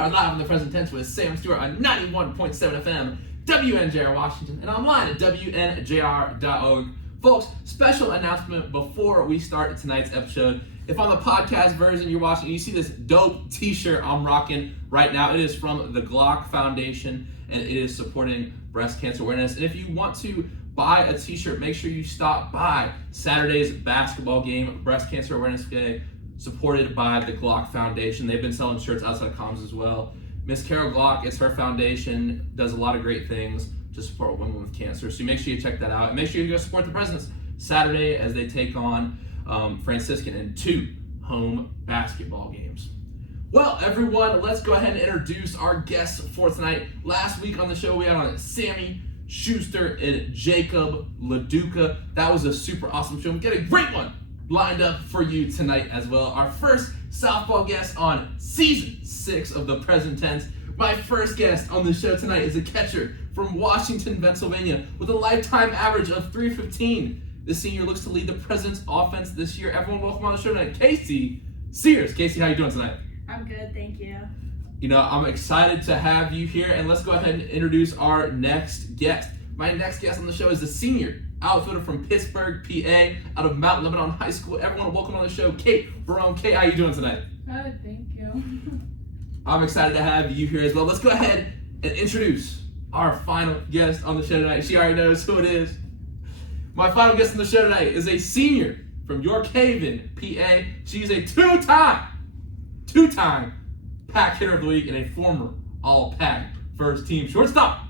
are live in the present tense with Sam Stewart on 91.7 FM, WNJR Washington, and online at WNJR.org. Folks, special announcement before we start tonight's episode. If on the podcast version you're watching, you see this dope t-shirt I'm rocking right now. It is from the Glock Foundation, and it is supporting breast cancer awareness. And if you want to buy a t-shirt, make sure you stop by Saturday's basketball game, Breast Cancer Awareness Day, supported by the Glock Foundation. They've been selling shirts outside of comms as well. Miss Carol Glock, it's her foundation, does a lot of great things to support women with cancer. So make sure you check that out. And make sure you go support the Presidents Saturday as they take on Franciscan in 2 home basketball games. Well, everyone, let's go ahead and introduce our guests for tonight. Last week on the show, we had on Sammy Schuster and Jacob LaDuca. That was a super awesome show. We got a great one lined up for you tonight as well. Our first softball guest on season 6 of the present tense. My first guest on the show tonight is a catcher from Washington, Pennsylvania, with a lifetime average of .315. The senior looks to lead the President's offense this year. Everyone, welcome on the show tonight, Kasey Scears. Kasey, how you doing tonight? I'm good, thank you. You know, I'm excited to have you here, and let's go ahead and introduce our next guest. My next guest on the show is the senior outfielder from Pittsburgh, PA, out of Mount Lebanon High School. Everyone, welcome on the show, Barone. Kate, how you doing tonight? Good, thank you. I'm excited to have you here as well. Let's go ahead and introduce our final guest on the show tonight. She already knows who it is. My final guest on the show tonight is a senior from York Haven, PA. She's a two-time Pack Hitter of the Week and a former All-Pack first team shortstop.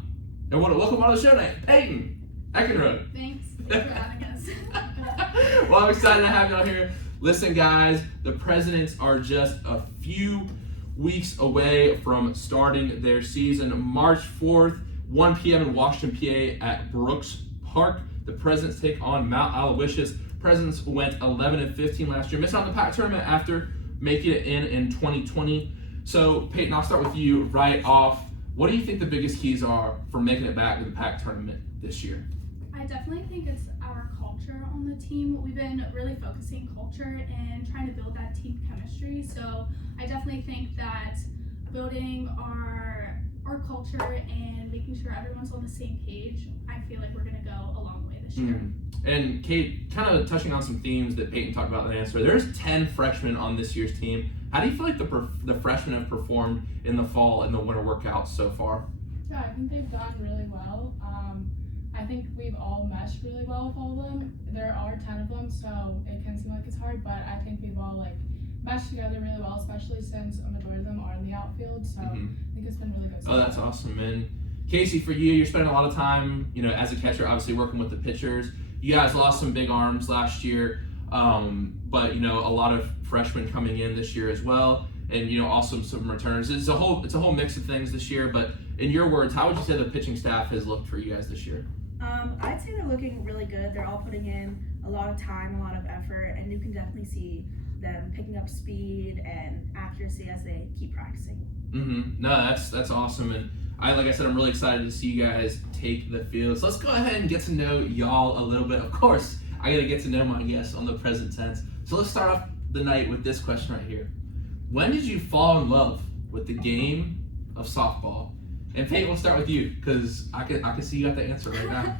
And welcome on the show tonight, Peyton. Eckenrode. Thanks for having us. Well, I'm excited to have y'all here. Listen, guys, the Presidents are just a few weeks away from starting their season. March 4th, 1 p.m. in Washington, PA at Brooks Park. The Presidents take on Mount Aloysius. Presidents went 11-15 last year, missed out on the Pac tournament after making it in 2020. So, Peyton, I'll start with you right off. What do you think the biggest keys are for making it back to the Pac tournament this year? I definitely think it's our culture on the team. We've been really focusing culture and trying to build that team chemistry. So I definitely think that building our culture and making sure everyone's on the same page, I feel like we're going to go a long way this year. And Kate, kind of touching on some themes that Peyton talked about in the answer, there's 10 freshmen on this year's team. How do you feel like the freshmen have performed in the fall and the winter workouts so far? Yeah, I think they've done really well. I think we've all meshed really well with all of them. There are 10 of them, so it can seem like it's hard, but I think we've all meshed together really well, especially since a majority of them are in the outfield, so I think it's been really good. Oh, that's awesome. And Kasey, for you, you're spending a lot of time, as a catcher, obviously working with the pitchers. You guys lost some big arms last year, but, a lot of freshmen coming in this year as well, and, also some returns. It's a whole mix of things this year, but in your words, how would you say the pitching staff has looked for you guys this year? I'd say they're looking really good. They're all putting in a lot of time, a lot of effort, and you can definitely see them picking up speed and accuracy as they keep practicing. No, that's awesome, and like I said, I'm really excited to see you guys take the field. So let's go ahead and get to know y'all a little bit. Of course, I gotta get to know my guests on the present tense. So let's start off the night with this question right here. When did you fall in love with the game of softball? And Peyton, we'll start with you, because I can see you got the answer right now.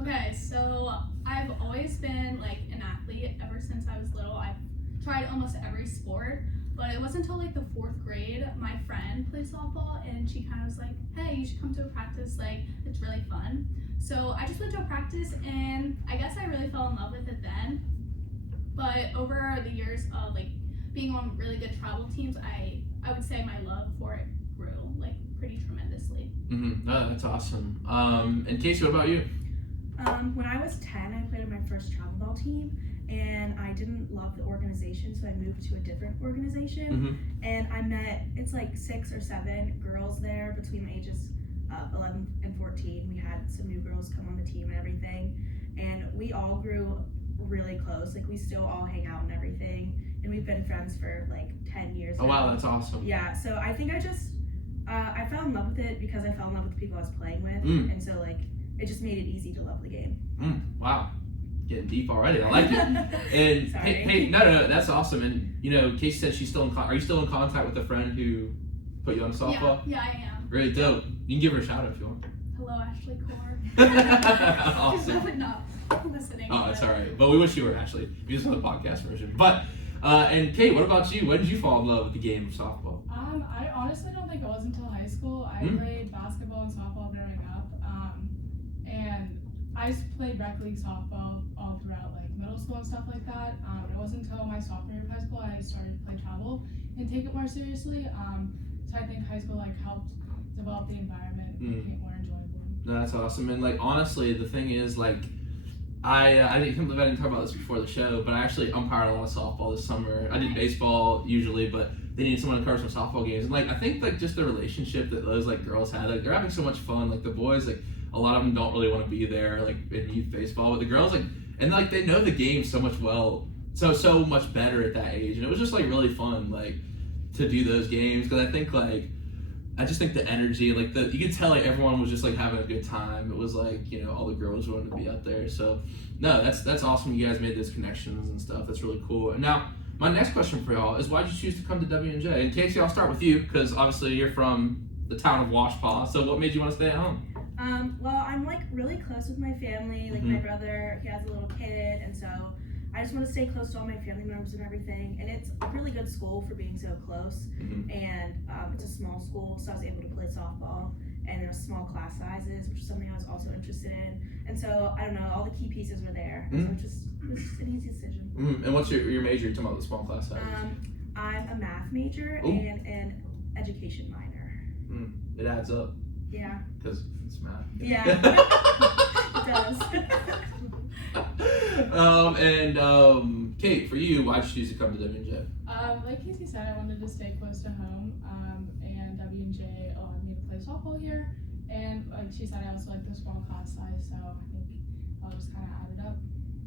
Okay, so I've always been an athlete ever since I was little. I've tried almost every sport, but it wasn't until the 4th grade my friend played softball, and she kind of was like, hey, you should come to a practice, it's really fun. So I just went to a practice, and I guess I really fell in love with it then. But over the years of being on really good travel teams, I would say my love for it grew pretty tremendously. No, that's awesome. And Kasey, what about you? When I was 10, I played on my first travel ball team, and I didn't love the organization, so I moved to a different organization. And I met, it's 6 or 7 girls there between the ages 11 and 14. We had some new girls come on the team and everything, and we all grew really close. We still all hang out and everything, and we've been friends for 10 years now. Oh wow, that's awesome. Yeah, so I think I fell in love with it because I fell in love with the people I was playing with, and so it just made it easy to love the game. Wow, getting deep already. I like it. And hey, no, that's awesome. And Kasey said she's still in. Are you still in contact with a friend who put you on softball? Yeah, I am. Really dope. You can give her a shout out if you want. Hello, Ashley Core. Awesome. She's definitely not listening. Oh, that's all right. But we wish you were, Ashley. We just want the podcast version. But, and Kate, what about you? When did you fall in love with the game of softball? I honestly don't think it was until high school. I played basketball and softball growing up, and I played rec league softball all throughout like middle school and stuff like that. It wasn't until my sophomore year of high school I started to play travel and take it more seriously. So I think high school like helped develop the environment and make it more enjoyable. No, that's awesome. And like honestly, the thing is like I didn't talk about this before the show, but I actually umpired a lot of softball this summer. I did baseball usually, but they needed someone to cover some softball games. And like I think like just the relationship that those like girls had, like they're having so much fun. Like the boys, like a lot of them don't really want to be there, like in youth baseball, but the girls like and like they know the game so much so much better at that age, and it was just like really fun like to do those games because I think like. I just think the energy, like you could tell like everyone was just like having a good time. It was like, you know, all the girls wanted to be out there. So no, that's awesome. You guys made those connections and stuff. That's really cool. And now my next question for y'all is why'd you choose to come to W&J? And Kasey, I'll start with you because obviously you're from the town of Washpaw. So what made you want to stay at home? Well, I'm like really close with my family. Like my brother, he has a little kid, and so I just want to stay close to all my family members and everything. And it's a really good school for being so close. And it's a small school, so I was able to play softball. And there was small class sizes, which is something I was also interested in. And so, I don't know, all the key pieces were there. So it was just an easy decision. And what's your major? You're talking about the small class sizes? I'm a math major and an education minor. It adds up. Yeah. Because it's math. Yeah. It does. Kate, for you, why'd you choose to come to W&J? Like Kasey said, I wanted to stay close to home, and W&J allowed me to play softball here. And like she said, I also like the small class size, so I think I'll just kind of add it up.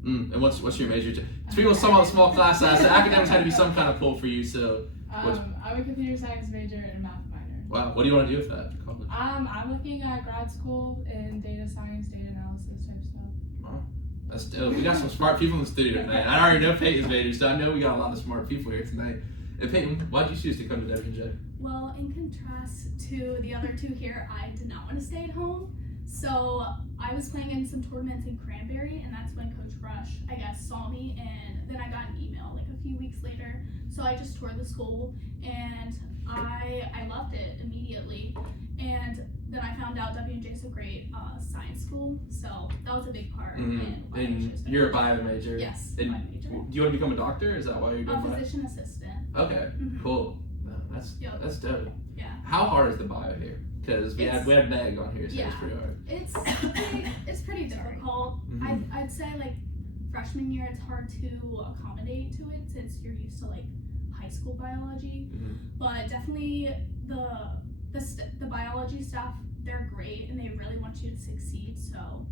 And what's your major? People some about small class size, so academics had to be some kind of pull for you. So I'm a computer science major and math minor. Wow, what do you want to do with that college? I'm looking at grad school in data science, data analysis type stuff. Wow. That's dope. We got some smart people in the studio tonight. I already know Peyton's major, so I know we got a lot of smart people here tonight. And Peyton, why'd you choose to come to W&J? Well, in contrast to the other two here, I did not want to stay at home. So I was playing in some tournaments in Cranberry, and that's when Coach Rush, I guess, saw me, and then I got an email like a few weeks later. So I just toured the school, and I loved it immediately. And then I found out W&J is a great science school, so that was a big part. And you're a bio major. Yes, and bio major. Do you want to become a doctor? Is that why you're doing bio? Physician assistant. Okay, cool. No, that's dope. Yeah. How hard is the bio here? Because we had Meg on here, so it's pretty hard. It's pretty difficult. I'd say like freshman year it's hard to accommodate to it since you're used to like high school biology, but definitely the biology stuff, they're great and they really want you to succeed. So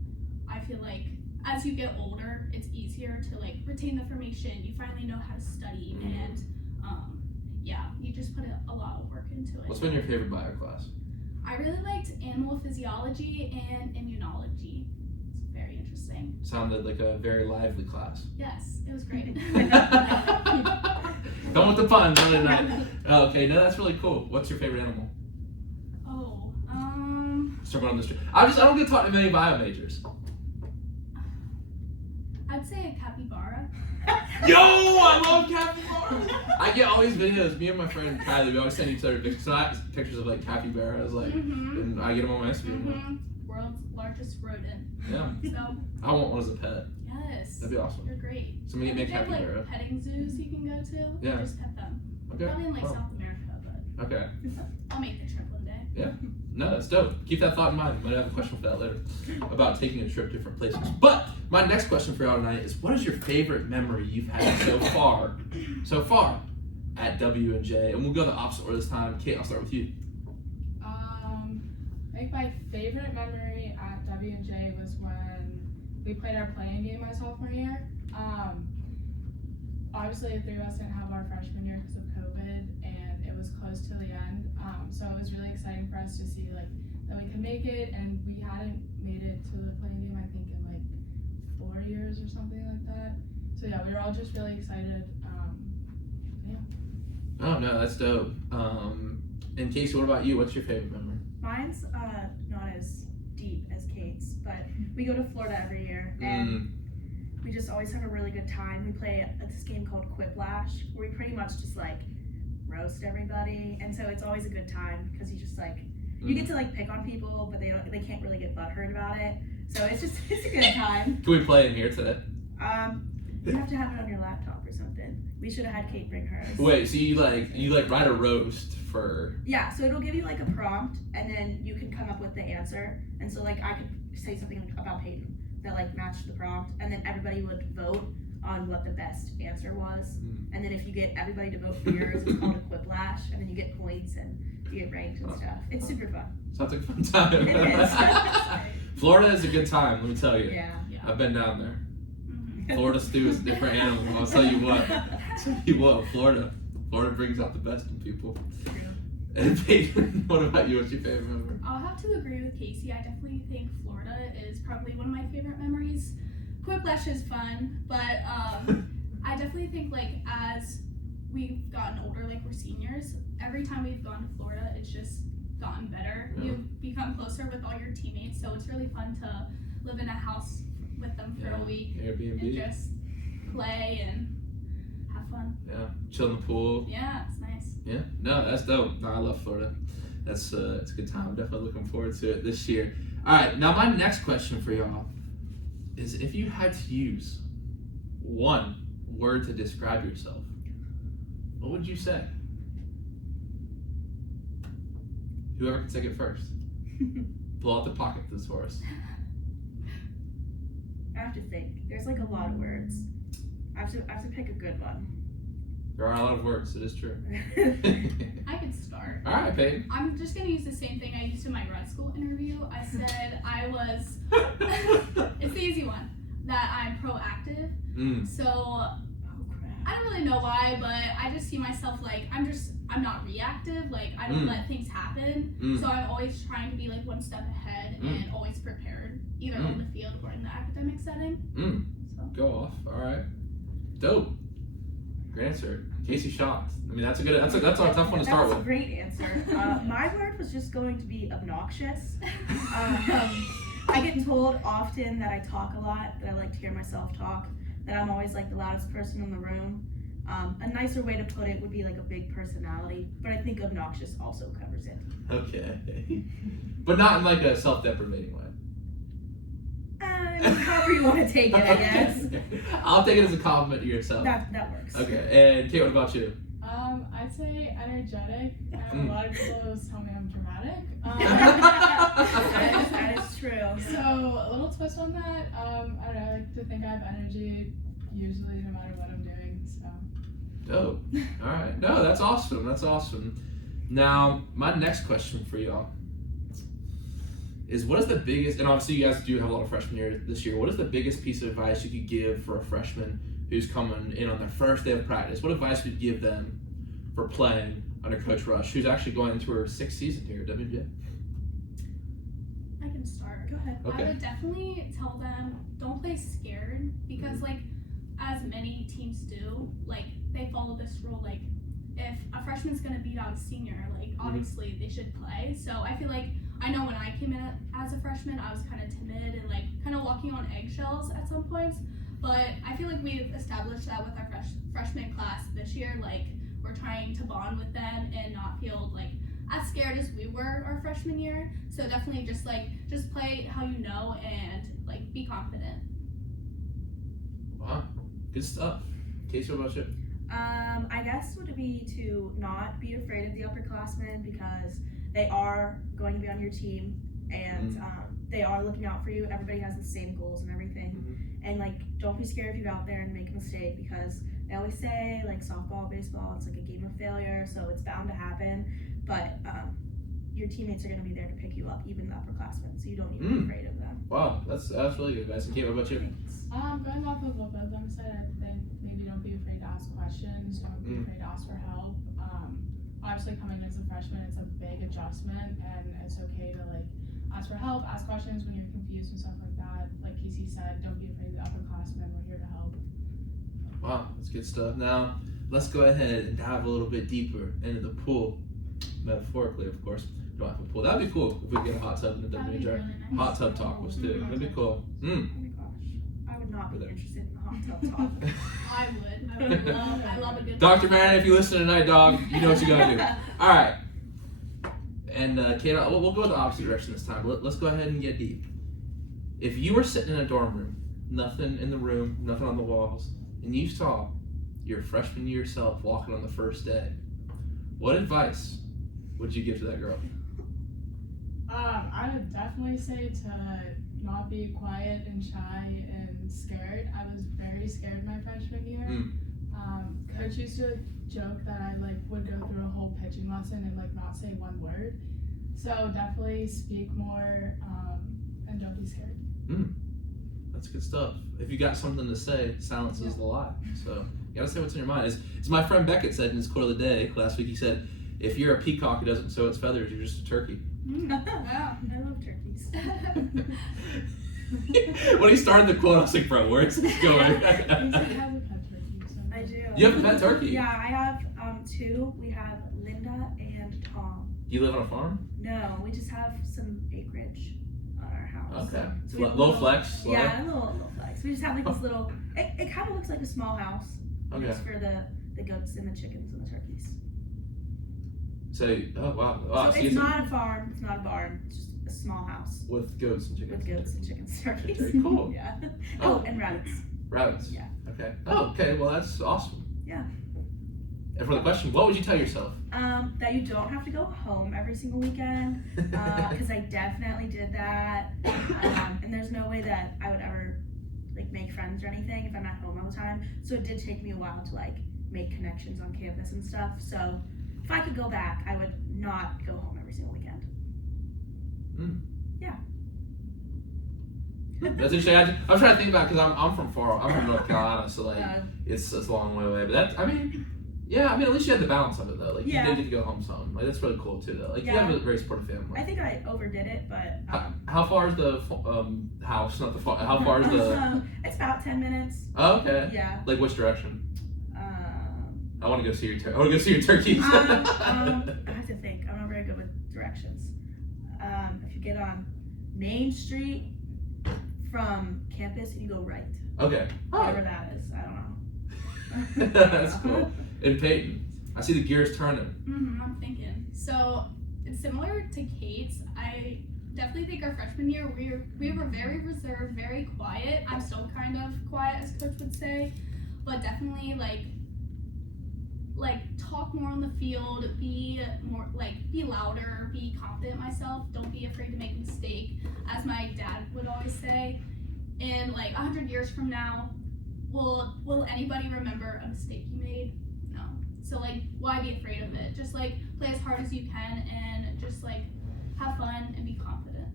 I feel like as you get older, it's easier to like retain the information. You finally know how to study, and you just put a lot of work into it. What's been your favorite bio class? I really liked animal physiology and immunology. It's very interesting. Sounded like a very lively class. Yes, it was great. Don't with the puns, really nice. Okay, no, that's really cool. What's your favorite animal? Start on the street. I don't get taught to many bio majors. I'd say a capybara. Yo, I love capybara. I get all these videos. Me and my friend Kylie, we always send each other pictures of like capybaras, like, and I get them on my Instagram. World's largest rodent. Yeah. So. I want one as a pet. Yes. That'd be awesome. They're great. So we can make capybara. They have like petting zoos you can go to. Yeah. Just pet them. Okay. Probably in like South America, but. Okay. I'll make the trip one day. Yeah. No, that's dope. Keep that thought in mind. Might have a question for that later about taking a trip to different places. But my next question for y'all tonight is, what is your favorite memory you've had so far at W&J? And we'll go the opposite order this time. Kate, I'll start with you. I think my favorite memory at W&J was when we played our playing game my sophomore year. Obviously, the three of us didn't have our freshman year because of COVID, and it was close to the end. So it was really exciting for us to see like that we could make it, and we hadn't made it to the playing game I think in like 4 years or something like that. So yeah, we were all just really excited. Oh no, that's dope. And Kasey, what about you? What's your favorite memory? Mine's not as deep as Kate's, but we go to Florida every year, and we just always have a really good time. We play this game called Quiplash, where we pretty much just like roast everybody, and so it's always a good time because you just like you get to like pick on people, but they can't really get butthurt about it. So it's a good time. Can we play in here today? You have to have it on your laptop or something. We should have had Kate bring hers. Wait, so you write a roast for? Yeah, so it'll give you like a prompt, and then you can come up with the answer. And so like I could say something about Peyton that like matched the prompt, and then everybody would vote on what the best answer was. And then if you get everybody to vote for yours, it's called a Quiplash, and then you get points and you get ranked and stuff. It's super fun. Sounds like a fun time. It is. Florida is a good time, let me tell you. Yeah. I've been down there. Florida stew is a different animal. I'll tell you what. Florida brings out the best in people. And Peyton, what about you? What's your favorite memory? I'll have to agree with Kasey. I definitely think Florida is probably one of my favorite memories. Quiplash is fun, but I definitely think like as we've gotten older, like we're seniors, every time we've gone to Florida, it's just gotten better. Yeah. You've become closer with all your teammates, so it's really fun to live in a house with them for a week Airbnb. and just play and have fun. Yeah, chill in the pool. Yeah, it's nice. Yeah, no, that's dope. No, I love Florida. It's a good time. I'm definitely looking forward to it this year. All right, now my next question for y'all is if you had to use one word to describe yourself, what would you say? Whoever can take it first. Pull out the pocket this for us. I have to think. There's like a lot of words. I have to pick a good one. There are a lot of words, it is true. I could start. All right, Peyton. I'm just going to use the same thing I used in my grad school interview. I said I was, it's the easy one, that I'm proactive. So I don't really know why, but I just see myself like, I'm not reactive. Like I don't let things happen. So I'm always trying to be like one step ahead and always prepared, either on the field or in the academic setting. So. Go off. All right. Dope. Great answer. Kasey shocked. I mean, that's a tough one to start That's a with. great answer. My word was just going to be obnoxious. I get told often that I talk a lot, that I like to hear myself talk, that I'm always like the loudest person in the room. A nicer way to put it would be like a big personality, but I think obnoxious also covers it. Okay. But not in like a self-deprivating way. However you want to take it, I guess. I'll take it as a compliment to yourself. That works. Okay, and Kate, what about you? I'd say energetic. A lot of people always tell me I'm dramatic. That is true. So a little twist on that. I don't know. I like to think I have energy usually, no matter what I'm doing. So. Dope. All right. No, that's awesome. That's awesome. Now, my next question for y'all is what is the biggest, and obviously you guys do have a lot of freshmen year this year, what is the biggest piece of advice you could give for a freshman who's coming in on their first day of practice? What advice would you give them for playing under Coach Rush, who's actually going into her 6th season here at Dubjay? I can start. Go ahead. Okay. I would definitely tell them don't play scared because like as many teams do, like they follow this rule, like if a freshman's gonna beat out a senior, like obviously they should play. So I feel like I know when I came in as a freshman, I was kind of timid and like kind of walking on eggshells at some points. But I feel like we've established that with our freshman class this year. Like we're trying to bond with them and not feel like as scared as we were our freshman year. So definitely just play how you know and like be confident. Wow, good stuff. Kasey, what about you? I guess would be to not be afraid of the upperclassmen because they are going to be on your team and they are looking out for you. Everybody has the same goals and everything. And like, don't be scared if you go out there and make a mistake because they always say like softball, baseball, it's like a game of failure, so it's bound to happen. But your teammates are going to be there to pick you up, even the upperclassmen, so you don't need to be afraid of them. Wow, that's really good, guys. And Kate, what about you? Thanks. Going off of what both of them said, I think maybe don't be afraid to ask questions, don't be afraid to ask for help. Obviously coming in as a freshman, it's a big adjustment and it's okay to like ask for help, ask questions when you're confused and stuff like that. Like Kasey said, don't be afraid of the upperclassmen, we're here to help. Wow, that's good stuff. Now, let's go ahead and dive a little bit deeper into the pool. metaphorically, of course. You don't have a pool. That'd be cool if we could get a hot tub in the That'd be WNJR. really nice. Hot tub talk was too. That'd be cool. Oh my gosh. I would not be interested in a hot tub talk. I would love. I love a good. Dr. Barone, if you listen tonight, dog, you know what you gotta do. All right. And Kate, we'll go the opposite direction this time. Let's go ahead and get deep. If you were sitting in a dorm room, nothing in the room, nothing on the walls, and you saw your freshman year self walking on the first day, what advice would you give to that girl? I would definitely say to not be quiet and shy and scared. I was very scared my freshman year. Coach used to joke that I would go through a whole pitching lesson and not say one word. So definitely speak more and don't be scared. That's good stuff. If you got something to say, silence is the lie. So you gotta say what's in your mind. As my friend Beckett said in his quote of the day last week, he said, if you're a peacock who doesn't sow its feathers, you're just a turkey. Yeah, I love turkeys. When he started the quote, I was like, bro, where's this going? He has a pet turkey. So. I do. You have a pet turkey? Yeah, I have two. We have Linda and Tom. Do you live on a farm? No, we just have some acreage on our house. Okay. So we have Low flex? Slow? Yeah, a little flex. We just have this little, it kind of looks like a small house. Okay. It's for the goats and the chickens and the turkeys. So, oh wow. So it's not a farm, it's not a barn, it's just a small house. With goats and chickens. With goats and chickens and turkeys. Very cool. Yeah. Oh. Oh, and rabbits. Rabbits? Yeah. Okay. Oh, okay. Well, that's awesome. Yeah. And for the question, what would you tell yourself? That you don't have to go home every single weekend, because I definitely did that. And there's no way that I would ever make friends or anything if I'm at home all the time. So it did take me a while to make connections on campus and stuff. So if I could go back, I would not go home every single weekend. Yeah. That's interesting. I was trying to think about, because I'm from North Carolina, so it's a long way away. But at least you had the balance of it though. You did get to go home some. That's really cool too though. You have a very supportive family. I think I overdid it, but how far is the house? Not the farm. How far is the? It's about 10 minutes. Oh, okay. Yeah. Which direction? I want to go see your turkeys. I have to think. I'm not very good with directions. If you get on Main Street from campus and you go right. Okay. Whatever that is, I don't know. That's cool. In Peyton, I see the gears turning. I'm thinking. So it's similar to Kate's. I definitely think our freshman year we were very reserved, very quiet. I'm still kind of quiet, as Coach would say, but definitely talk more on the field, be louder, be confident in myself, don't be afraid to make a mistake, as my dad would always say. And 100 years from now, will anybody remember a mistake you made? No. So why be afraid of it? Just play as hard as you can and just have fun and be confident.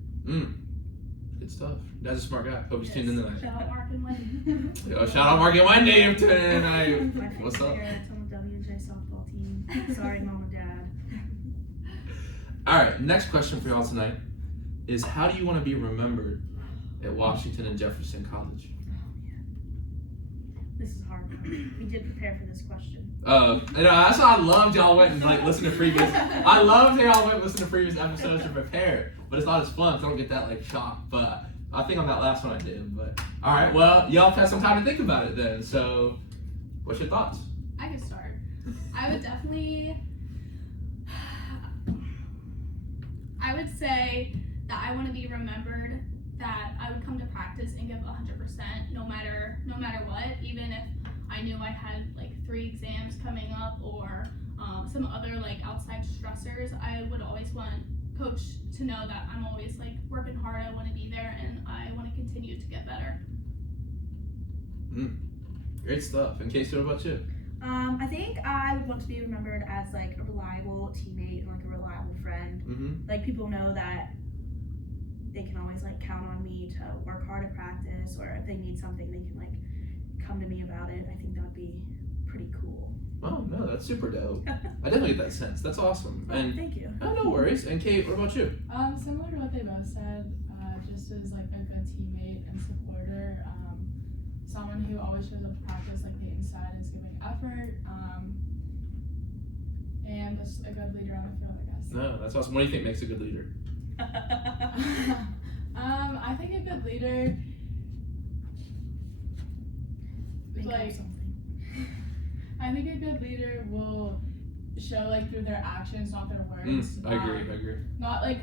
Good stuff. Dad's a smart guy. Hope he's tuned in tonight. Shout out Mark and Wendy. Shout out Mark and Wendy. I'm tuning in tonight. What's up? It's on the WNJ softball team. Sorry, Mom and Dad. All right, next question for y'all tonight is, how do you want to be remembered at Washington and Jefferson College? This is hard. We did prepare for this question. That's why I loved y'all went and listen to previous. I loved how y'all went and listen to previous episodes to prepare, but it's not as fun. So I don't get that shock. But I think on that last one I did. But all right, well, y'all have had some time to think about it then. So, what's your thoughts? I could start. I would definitely. I would say that I want to be remembered that I would come to practice and give 100% no matter what, even if I knew I had 3 exams coming up or some other outside stressors. I would always want Coach to know that I'm always working hard. I want to be there and I want to continue to get better. Great stuff. And Kasey, what about you? I think I would want to be remembered as a reliable teammate and a reliable friend. People know that they can always count on me to work hard at practice, or if they need something they can come to me about it. I think that would be pretty cool. Oh no, that's super dope. I definitely get that sense. That's awesome. And thank you. Oh, no worries. And Kate, what about you? Similar to what they both said, just as a good teammate and supporter, someone who always shows up to practice, like Peyton said, is giving effort, and just a good leader on the field, I guess. No, that's awesome. What do you think makes a good leader? I think a good leader, Think of like, something. I think a good leader will show like through their actions, not their words. I agree. Not like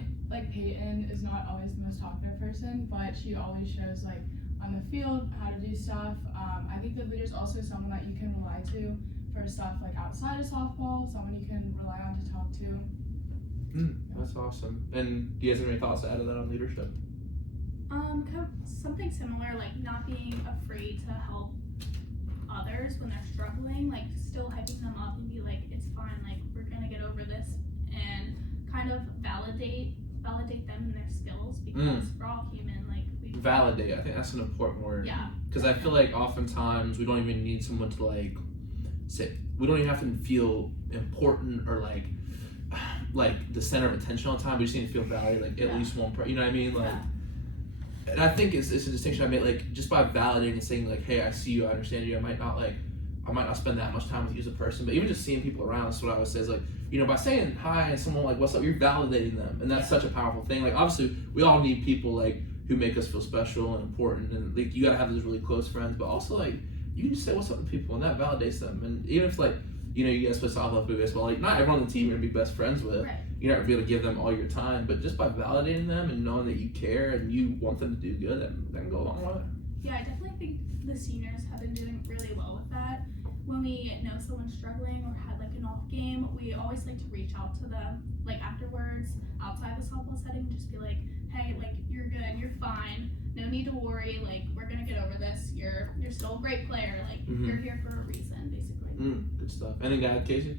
Peyton is not always the most talkative person, but she always shows like on the field how to do stuff. I think the leader is also someone that you can rely to for stuff like outside of softball, someone you can rely on to talk to. That's awesome. And do you guys have any thoughts to add to that on leadership? Kind of something similar, like not being afraid to help others when they're struggling, like still hyping them up and be like, it's fine, like we're gonna get over this, and kind of validate them and their skills, because we're all human. Like Validate. I think that's an important word. Yeah. Because I feel like oftentimes we don't even need someone to like say. We don't even have to feel important or like the center of attention all the time. We just need to feel valued. Like at least one person. You know what I mean? Like. Yeah. And I think it's a distinction I made, like just by validating and saying like, hey, I see you, I understand you. I might not spend that much time with you as a person, but even just seeing people around, that's what I always say is like, you know, by saying hi and someone like, what's up, you're validating them, and that's such a powerful thing. Like obviously, we all need people like who make us feel special and important, and like you gotta have those really close friends, but also like you can just say what's up to people, and that validates them. And even if like you know you guys play softball, play baseball, like not everyone on the team you're gonna be best friends with. Right. You're not gonna be able to give them all your time, but just by validating them and knowing that you care and you want them to do good, that can go a long way. Yeah, I definitely think the seniors have been doing really well with that. When we know someone's struggling or had like an off game, we always like to reach out to them like afterwards, outside the softball setting, just be like, hey, like you're good, you're fine, no need to worry, like we're gonna get over this. You're still a great player, like you're here for a reason, basically. Good stuff. Anything to add, Kasey?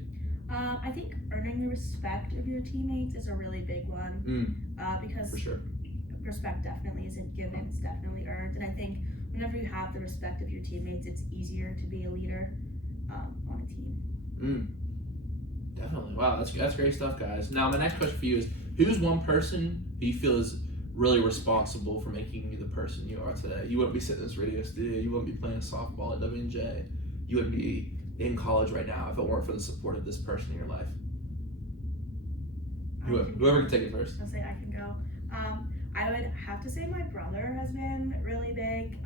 I think earning the respect of your teammates is a really big one. Because For sure. respect definitely isn't given, it's definitely earned. And I think whenever you have the respect of your teammates, it's easier to be a leader on a team. Definitely. Wow, that's great stuff, guys. Now, my next question for you is, who's one person who you feel is really responsible for making you the person you are today? You wouldn't be sitting in this radio studio. You wouldn't be playing softball at WNJ. You wouldn't be in college right now if it weren't for the support of this person in your life. Whoever can take it first. I'll say I can go. I would have to say my brother has been really big.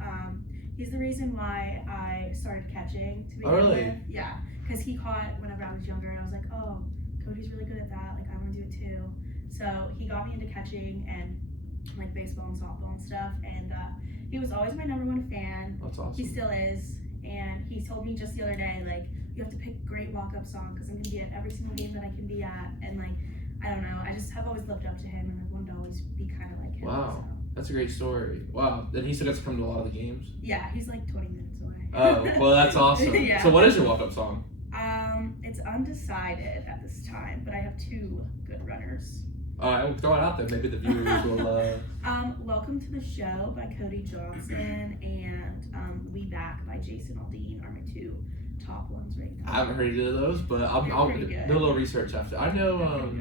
He's the reason why I started catching to begin with. Yeah, because he caught whenever I was younger, and I was like, oh, Cody's really good at that. Like I want to do it too. So he got me into catching and like baseball and softball and stuff. And he was always my #1 fan. That's awesome. He still is. And he told me just the other day, like, you have to pick a great walk-up song because I'm going to be at every single game that I can be at. And, like, I don't know. I just have always looked up to him and I wanted to always be kind of like him. Wow. So. That's a great story. Wow. Then he still gets to come to a lot of the games? Yeah, he's like 20 minutes away. Oh, well, that's awesome. Yeah. So what is your walk-up song? It's undecided at this time, but I have 2 good runners. All right, we'll throw it out there. Maybe the viewers will... Welcome to the Show by Cody Johnson and We Back by Jason Aldean are my 2 top ones right now. I haven't heard either of those, but I'll do a little research after. I know...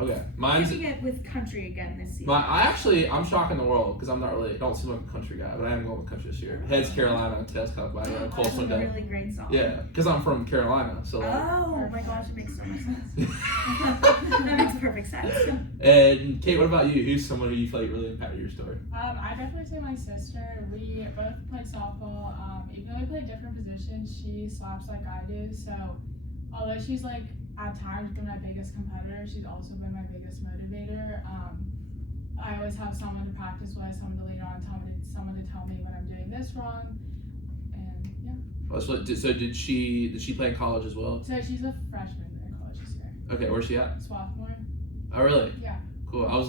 Okay, mine's... Taking it with country again this season. I'm shocking the world because I'm not really... don't seem like a country guy, but I am going with country this year. Heads Carolina, tails cut by Cole That's a Swindell. really great song. Yeah, because I'm from Carolina, so... Oh my gosh, it makes so much sense. That makes perfect sense. And Kate, what about you? Who's someone who you feel like really impacted your story? I definitely say my sister. We both played softball. Even though we play different positions, she slaps like I do. So although she's like at times been my biggest competitor, she's also been my biggest motivator. I always have someone to practice with, someone to lean on, someone to tell me when I'm doing this wrong. And yeah. Oh, so did she play in college as well? So she's a freshman in college this year. Okay, where's she at? Swarthmore. Oh, really? Yeah. Cool. I was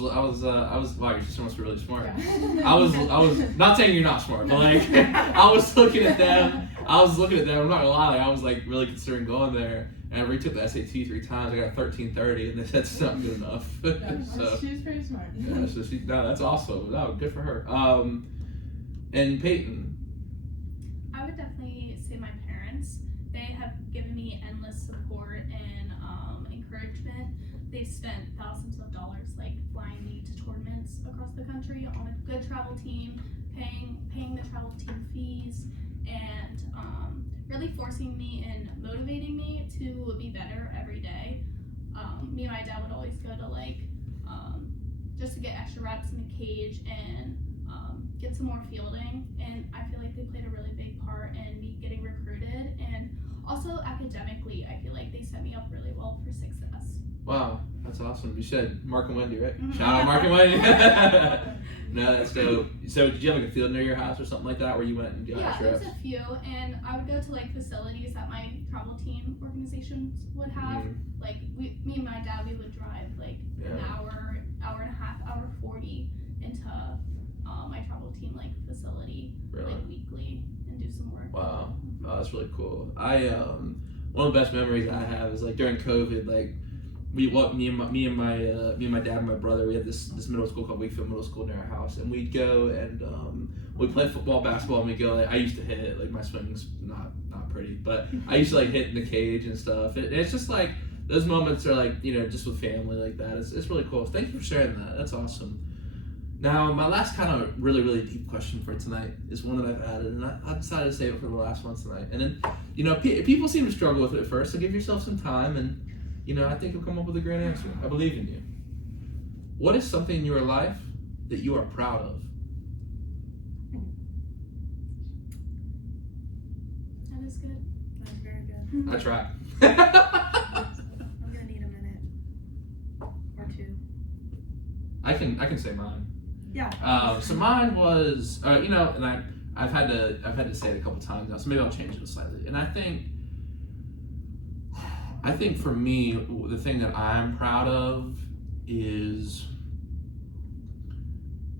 wow, your sister must be really smart. Yeah. I was not saying you're not smart, but like I was looking at them. I'm not gonna lie, like, I was like really considering going there, and I retook the SAT 3 times. I got 1330, and they said it's not good enough. Yeah, So she's pretty smart. yeah, so that's awesome. No, good for her. And Peyton. I would definitely say my parents. They have given me endless support and encouragement. They've spent thousands of dollars like flying me to tournaments across the country on a good travel team, paying the travel team fees, and really forcing me and motivating me to be better every day. Me and my dad would always go to like just to get extra reps in the cage and get some more fielding, and I feel like they played a really big part in me getting recruited, and also academically I feel like they set me up really well for success. Wow, that's awesome. You said Mark and Wendy, right? Mhm. Shout out Mark and Wendy. No, that's dope. So did you have like a field near your house or something like that where you went and got Yeah, extra there's reps? a few, and I would go to like facilities that my travel team organizations would have. Like me and my dad, we would drive like an hour and a half, hour 40 into my travel team like facility Really? like weekly and do some work. Wow. Oh, that's really cool. I one of the best memories I have is like during COVID, like me and my dad and my brother, we had this middle school called Wakefield Middle School near our house, and we'd go and we'd play football, basketball, and we'd go. Like, I used to hit it. Like my swing's not pretty, but I used to like hit in the cage and stuff. It's just like those moments are like, you know, just with family like that. It's really cool. Thank you for sharing that. That's awesome. Now, my last kind of really, really deep question for tonight is one that I've added, and I decided to save it for the last one tonight. And then, you know, people seem to struggle with it at first, so give yourself some time, and, you know, I think you'll come up with a great answer. I believe in you. What is something in your life that you are proud of? That is good. That's very good. I try. I'm gonna need a minute or two. I can say mine. Yeah. So mine was, you know, and I've had to say it a couple times now, so maybe I'll change it slightly. And I think for me, the thing that I'm proud of is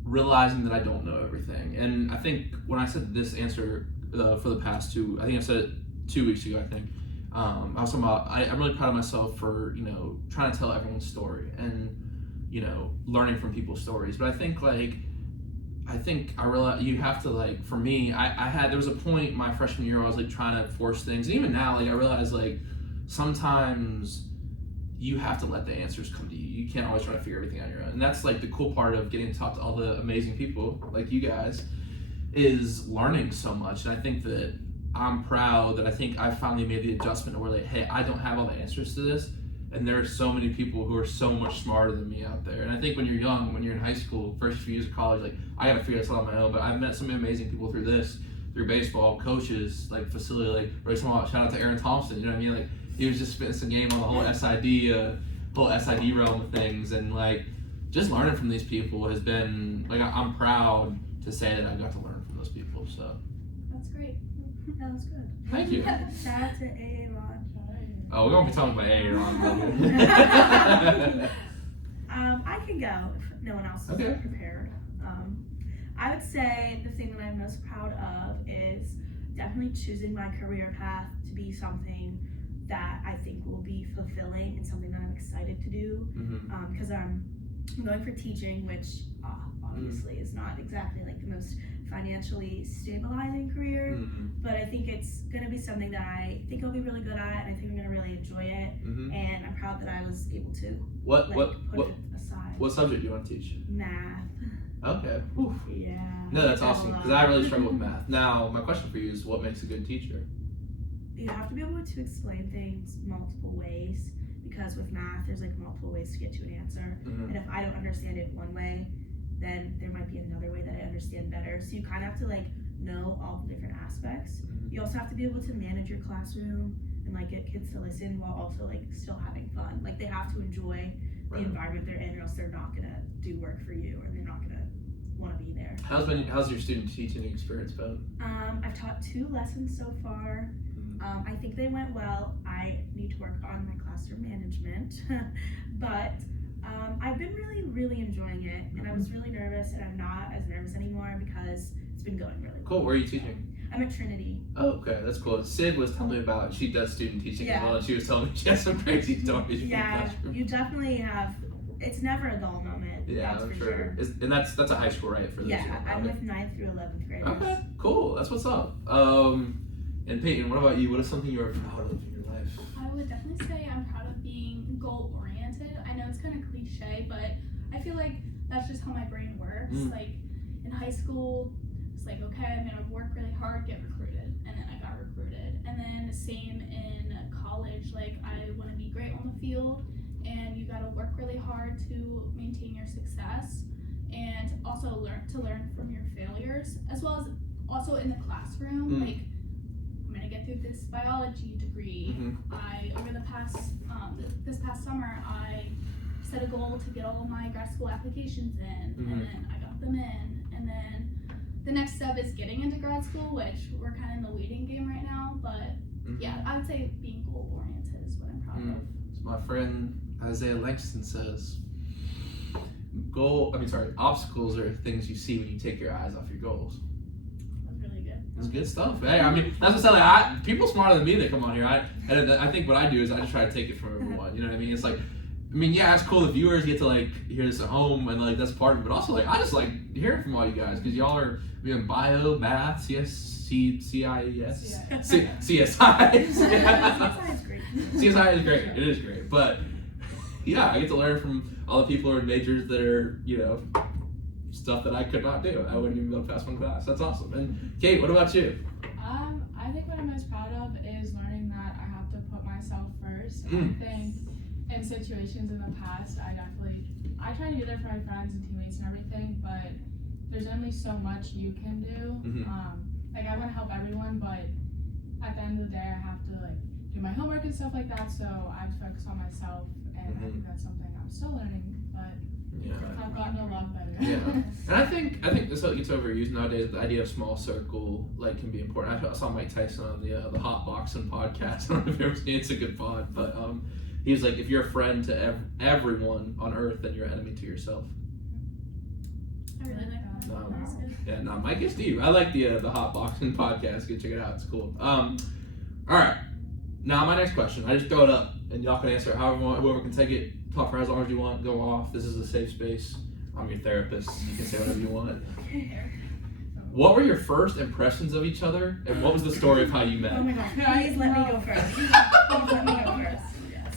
realizing that I don't know everything. And I think when I said this answer for the past I think I said it 2 weeks ago, I think. I was talking about, I'm really proud of myself for, you know, trying to tell everyone's story and, you know, learning from people's stories. But I think I realized you have to, like, for me, there was a point my freshman year where I was like trying to force things. And even now, like, I realize like sometimes you have to let the answers come to you. You can't always try to figure everything out on your own. And that's like the cool part of getting to talk to all the amazing people like you guys is learning so much. And I think that I'm proud that I think I finally made the adjustment where like, hey, I don't have all the answers to this. And there are so many people who are so much smarter than me out there. And I think when you're young, when you're in high school, first few years of college, like I gotta figure this out on my own. But I've met some amazing people through baseball, coaches, like facility, like really shout out to Aaron Thompson. You know what I mean? Like he was just spitting some game on the whole SID realm of things, and like just learning from these people has been like I'm proud to say that I got to learn from those people. So That's great. That was good. thank you. Shout out to Aaron. Oh, we're gonna be talking about Aaron. I can go if no one else is Okay. prepared. I would say the thing that I'm most proud of is definitely choosing my career path to be something that I think will be fulfilling and something that I'm excited to do. Because I'm going for teaching, which obviously is not exactly like the most financially stabilizing career, but I think it's going to be something that I think I'll be really good at, and I think I'm going to really enjoy it, and I'm proud that I was able to put it aside. What subject do you want to teach? Math. Okay. Oof. Yeah. No, that's awesome, because I really struggle with math. Now, my question for you is, what makes a good teacher? You have to be able to explain things multiple ways, because with math, there's like multiple ways to get to an answer, and if I don't understand it one way, then there might be another way that I understand better. So you kind of have to like know all the different aspects. You also have to be able to manage your classroom and like get kids to listen while also like still having fun. Like they have to enjoy the environment they're in, or else they're not gonna do work for you, or they're not gonna want to be there. How's your student teaching experience been? I've taught 2 lessons so far. I think they went well. I need to work on my classroom management, but I've been really, really enjoying it, and I was really nervous, and I'm not as nervous anymore because it's been going really well. Cool. Where are you teaching? I'm at Trinity. Oh, okay, that's cool. Sid was telling me about, she does student teaching as well, and she was telling me she has some crazy stories. Yeah, you definitely have. It's never a dull moment. Yeah, that's I'm for sure. And that's a high school, right? For yeah, I'm with 9th through 11th graders. Okay, cool. That's what's up. And Peyton, what about you? What is something you are proud of in your life? I would definitely say I'm proud of being goal-oriented. I know it's kind of cliche, but I feel like that's just how my brain works. Like in high school, it's like, okay, I'm gonna work really hard, get recruited, and then I got recruited. And then field, and you gotta work really hard to maintain your success, and also learn from your failures, as well as also in the classroom. Like, I'm gonna get through this biology degree. Over the past this past summer, I set a goal to get all my grad school applications in, and then I got them in, and then the next step is getting into grad school, which we're kind of in the waiting game right now. But yeah, I would say being goal oriented is what I'm proud of. So my friend Isaiah Langston says, obstacles are things you see when you take your eyes off your goals. That's really good. That's good stuff. Hey, I mean, that's what I'm saying. People smarter than me that come on here. I think what I do is I just try to take it from everyone. You know what I mean? It's like, I mean, yeah, it's cool. The viewers get to like hear this at home, and like that's part of it. But also, like, I just like hearing from all you guys because y'all are bio, math, CSI. CSI is great. CSI is great. It is great. But yeah, I get to learn from all the people who are majors that are, stuff that I could not do. I wouldn't even be able to pass one class. That's awesome. And Kate, what about you? I think what I'm most proud of is learning that I have to put myself first. I think in situations in the past, I try to be there for my friends and teammates and everything, but there's only so much you can do. Like, I want to help everyone, but at the end of the day, I have to like do my homework and stuff like that, so I have to focus on myself, and I think that's something I'm still learning, but I've gotten a lot better. And I think this gets overused nowadays. The idea of small circle can be important. I saw Mike Tyson on the Hot Boxing podcast. I don't know if you've ever seen it. It's a good pod, but he was like, if you're a friend to everyone on earth, then you're an enemy to yourself. I really like that. That's good. Yeah, no, Mike is deep. I like the Hot Boxing podcast. Go check it out. It's cool. All right. Now my next question. I just throw it up, and y'all can answer it however you want. Whoever can take it. Talk for as long as you want. Go off. This is a safe space. I'm your therapist. You can say whatever you want. What were your first impressions of each other, and what was the story of how you met? Oh my gosh, please let me go first. Please let me go first.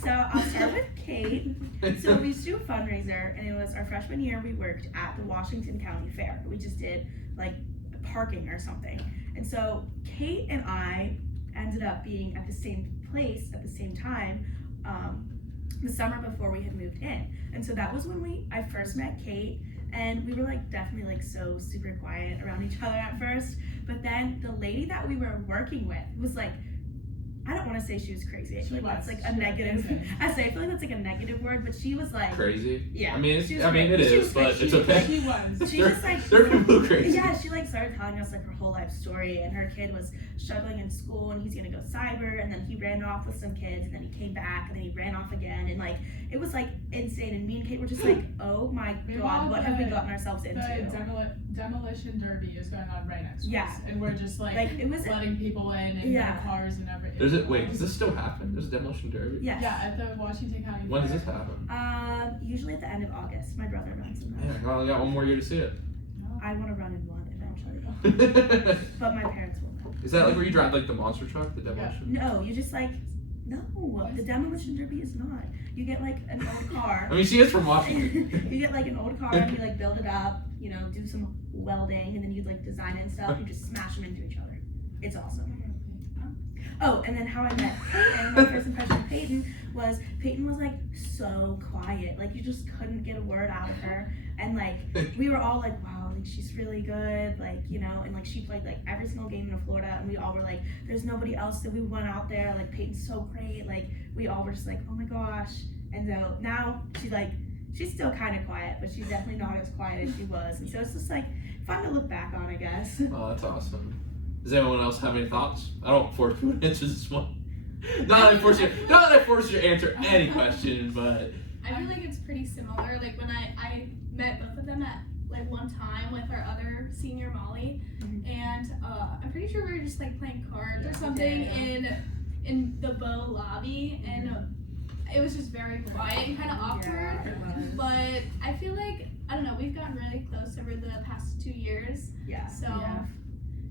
So I'll start with Kate. So we used to do a fundraiser, and it was our freshman year. We worked at the Washington County Fair. We just did like parking or something. And so Kate and I ended up being at the same place at the same time the summer before we had moved in. And so that was when I first met Kate, and we were definitely so super quiet around each other at first. But then the lady that we were working with was I don't want to say she was crazy. I feel like that's a negative. I feel like that's a negative word, but she was crazy. Yeah. I mean, it is, but it's okay. She was. She just they're people crazy. Yeah, she started telling us her whole life story, and her kid was struggling in school, and he's gonna go cyber, and then he ran off with some kids, and then he came back, and then he ran off again, and it was insane. And me and Kate were just oh my god, what have we gotten ourselves into? The demolition derby is going on right next to us, and we're just it was letting people in and their cars and everything. Wait, does this still happen? There's a demolition derby? Yes. Yeah, at the Washington County. When does this happen? Usually at the end of August. My brother runs in that. Yeah, well, I got one more year to see it. I want to run in one eventually, but my parents won't. Is that where you drive the monster truck, the demolition? No, you just no. The demolition derby is not. You get an old car. I mean, she is from Washington. You get an old car and you build it up. Do some welding, and then you design it and stuff. You just smash them into each other. It's awesome. Oh, and then how I met Peyton, my first impression of Peyton was so quiet. You just couldn't get a word out of her. And we were all wow, she's really good, and she played every single game in Florida, and we all were there's nobody else. So we went out there, Peyton's so great. We all were just oh my gosh. And so now she's still kind of quiet, but she's definitely not as quiet as she was. And so it's just fun to look back on, I guess. Oh, that's awesome. Does anyone else have any thoughts? I don't force you to answer this one. Not that I force you to answer any question, but I feel it's pretty similar. When I met both of them at one time with our other senior Molly, and I'm pretty sure we were just playing cards or something in the Bow lobby, and it was just very quiet and kind of awkward. But I feel I don't know, we've gotten really close over the past 2 years. Yeah. So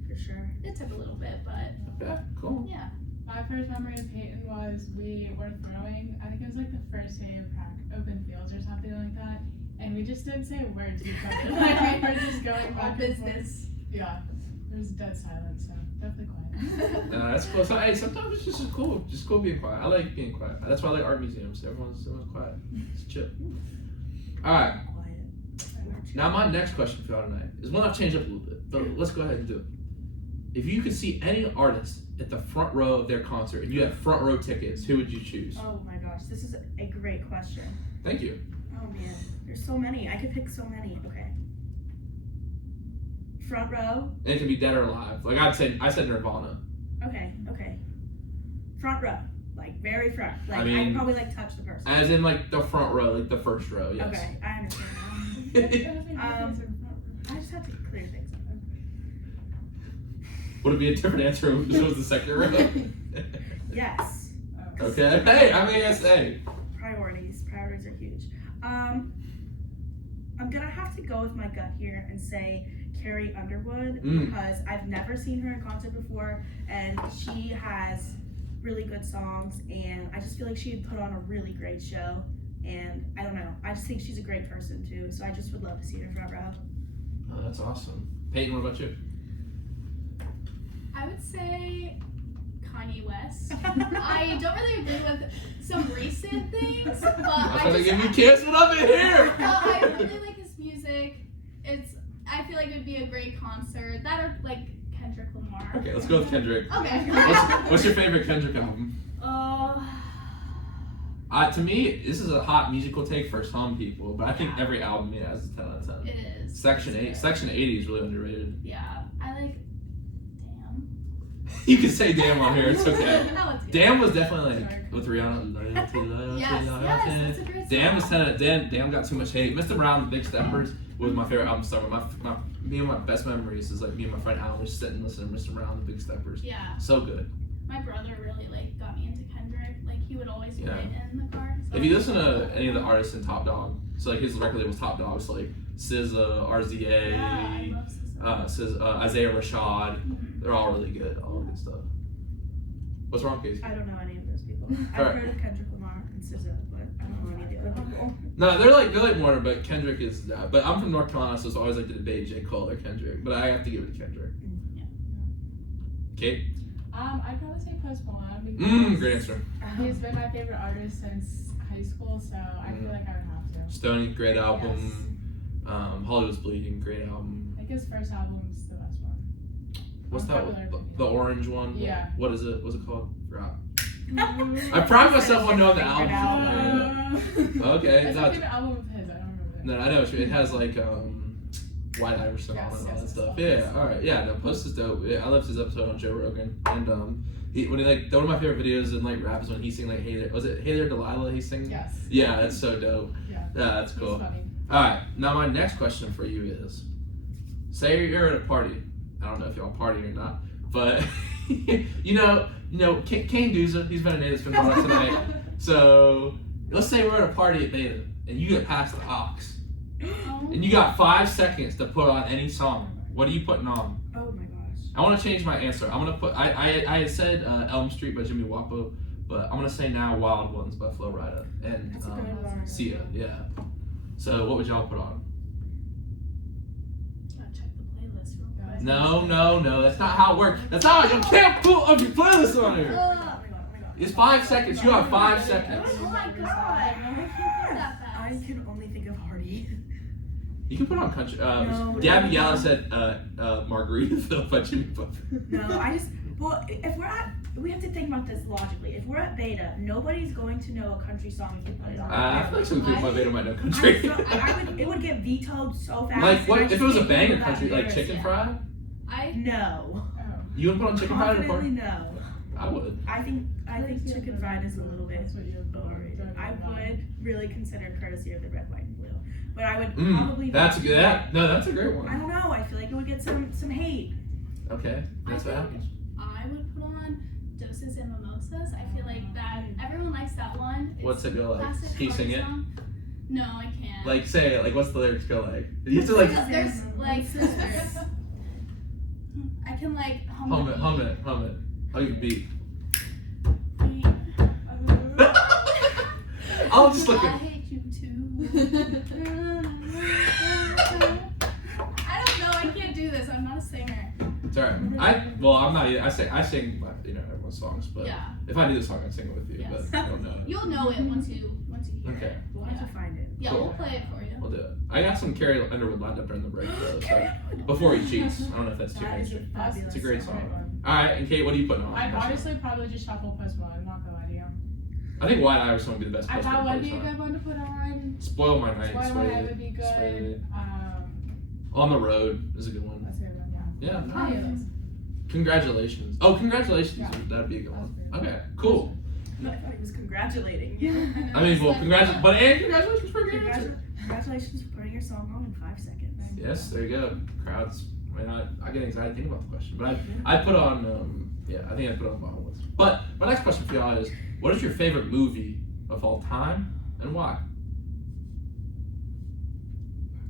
for sure. it took a little bit, but okay, cool. Yeah. My first memory of Peyton was we were throwing, I think it was the first day of open fields or something like that, and we just didn't say a word to each other. We were just going back business. Yeah. There's dead silence, so definitely quiet. That's cool. So, hey, sometimes it's just cool. Just cool being quiet. I like being quiet. That's why I like art museums. Everyone's quiet. It's chill. All right. Quiet. Now, my next question for y'all tonight is one I've changed up a little bit, but let's go ahead and do it. If you could see any artist at the front row of their concert and you had front row tickets, who would you choose? Oh my gosh, this is a great question. Thank you. Oh man, there's so many. I could pick so many. Okay. Front row. And it can be dead or alive. Like I said Nirvana. Okay. Front row, like very front. Like I mean, I could probably like touch the person. As in like the front row, like the first row. Yes. Okay, I understand now. I just have to clear things up. Would it be a different answer if it was the second row? Yes. Okay. Hey, I mean, hey. Priorities are huge. I'm gonna have to go with my gut here and say Carrie Underwood because I've never seen her in concert before, and she has really good songs, and I just feel like she'd put on a really great show. And I don't know, I just think she's a great person too. So I just would love to see her front row. Oh, that's awesome. Peyton, what about you? I would say Kanye West. I don't really agree with some recent things, but I'm trying to give you canceled up in here. I really like his music. I feel like it would be a great concert. That or like Kendrick Lamar. Okay, let's go with Kendrick. Okay. What's your favorite Kendrick album? To me, this is a hot musical take for some people, but I think every album has a 10 out of 10. It is. Section 80 is really underrated. Yeah, I like Damn. You can say Damn on here, it's okay. That one's good. Damn was definitely like with Rihanna. Loyalty, Yes, that's a great song. Damn was 10 out of 10. Damn got too much hate. Mr. Brown, The Big Steppers was my favorite album summer. Me and my best memories is like me and my friend Alan just sitting listening to Mr. Brown, The Big Steppers. Yeah. So good. My brother really like got me into Kendrick. Like he would always play it in the car. So If you listen to any of the artists in Top Dog, so like his record label's Top Dog, so like SZA, RZA, I love SZA. Isaiah Rashad, they're all really good, all good stuff. What's wrong, Kasey? I don't know any of those people. I've Alright. heard of Kendrick Lamar and SZA, but I don't know any of the other people. No, they're like more, but Kendrick is. But I'm from North Carolina, so it's always like to debate J. Cole or Kendrick. But I have to give it to Kendrick. Yeah. Kate? I'd probably say Post Malone because Great answer. he's been my favorite artist since high school, so I feel like I would have to. Stoney, great album. Hollywood's Bleeding, great album. I think his first album's the best one. What's that? Unpopular opinion. The orange one? Yeah. What is it? What's it called? Forgot. I pride myself on knowing the album. Okay. It's no, my favorite album of his. I don't remember that. No, I know what you mean. It has like White Irish song Yes, and all yes, that stuff. yes. Yeah, all right. Yeah, no, Post is dope. Yeah, I loved his episode on Joe Rogan, and when he like one of my favorite videos in like rap is when he sang like Hey There. Was it Hey There Delilah? He sang. Yes. Yeah, that's so dope. Yeah. That's cool. It's funny. All right, now my next question for you is: say you're at a party. I don't know if y'all party or not, but you know, Kane Duza, he's been a native spin on tonight. So let's say we're at a party at Beta, and you get past the aux, and you got 5 seconds to put on any song. What are you putting on? Oh my gosh. I want to change my answer. I'm gonna put. I had said Elm Street by Jimmy Wapo, but I'm gonna say now Wild Ones by Flo Rida and That's a good one. Sia. Yeah. So what would y'all put on? Gotta check the playlist real quick. No, that's not how it works. That's not how you can't put up your playlist on here. Oh my god. It's 5 seconds. You have 5 seconds. Oh my god! I can't do that I fast. can only think of Hardy. You can put on country. No, Gabby no. Gala said Margaritaville by Jimmy Buffett. No, if we're at, we have to think about this logically. If we're at Beta, nobody's going to know a country song if you put it on. I feel like some people at Beta might know country. It would get vetoed so fast. Like and what? I If just it was a can't banger think about country, like lyrics Chicken yet. Fried, No. Oh. you would put on Chicken Fried at a party? Confidently no. I would. I think Chicken Fried is a little bit That's what you're overrated. I would really consider Courtesy of the Red, White, and Blue. But I would Mm, probably that's a not- good. That's a great I one. don't know. I feel like it would get some hate. Okay, that's what happens. I would put on Doses and Mimosas. I feel like that everyone likes that one. It's What's it go like? classic Can you sing party it? song. No, I can't. Like say it. Like what's the lyrics go like? You have to like There's like sisters. I can like hum it. I'll give you a beat. I'll just look I at. hate you too. I don't know. I can't do this. I'm not a singer. It's alright. I'm not. I sing, everyone's songs, but Yeah. if I knew the song, I'd sing it with you. Yes. But I don't know it. You'll know it once you hear Okay. it. We'll have to find it. Yeah, Cool. we'll play it for you. We'll do it. I got some Carrie Underwood lined up during the break though. So before he cheats, I don't know if that's too That is a mainstream. fabulous It's a great song. song. All right, and Kate, what are you putting on? I'd honestly probably just shuffle Post Malone. I'm not gonna lie to you. I think White Iverson would be the best. I Post thought Malone would be a song. good one to put on. Spoil My Night. Spoil My Night would be Sway. good. On the Road is a good one. That's a good one, yeah. Yeah. Any of those. Congratulations. Oh, congratulations. Yeah. That'd be a good That's one. good. Okay, cool. I thought he was congratulating you. I mean, well, congratulations for getting answer. Congratulations for putting your song on in 5 seconds. Yes, there you go. Crowds. I mean, I get anxiety thinking about the question, but I put on, I think I put on my own list. But my next question for y'all is, what is your favorite movie of all time and why?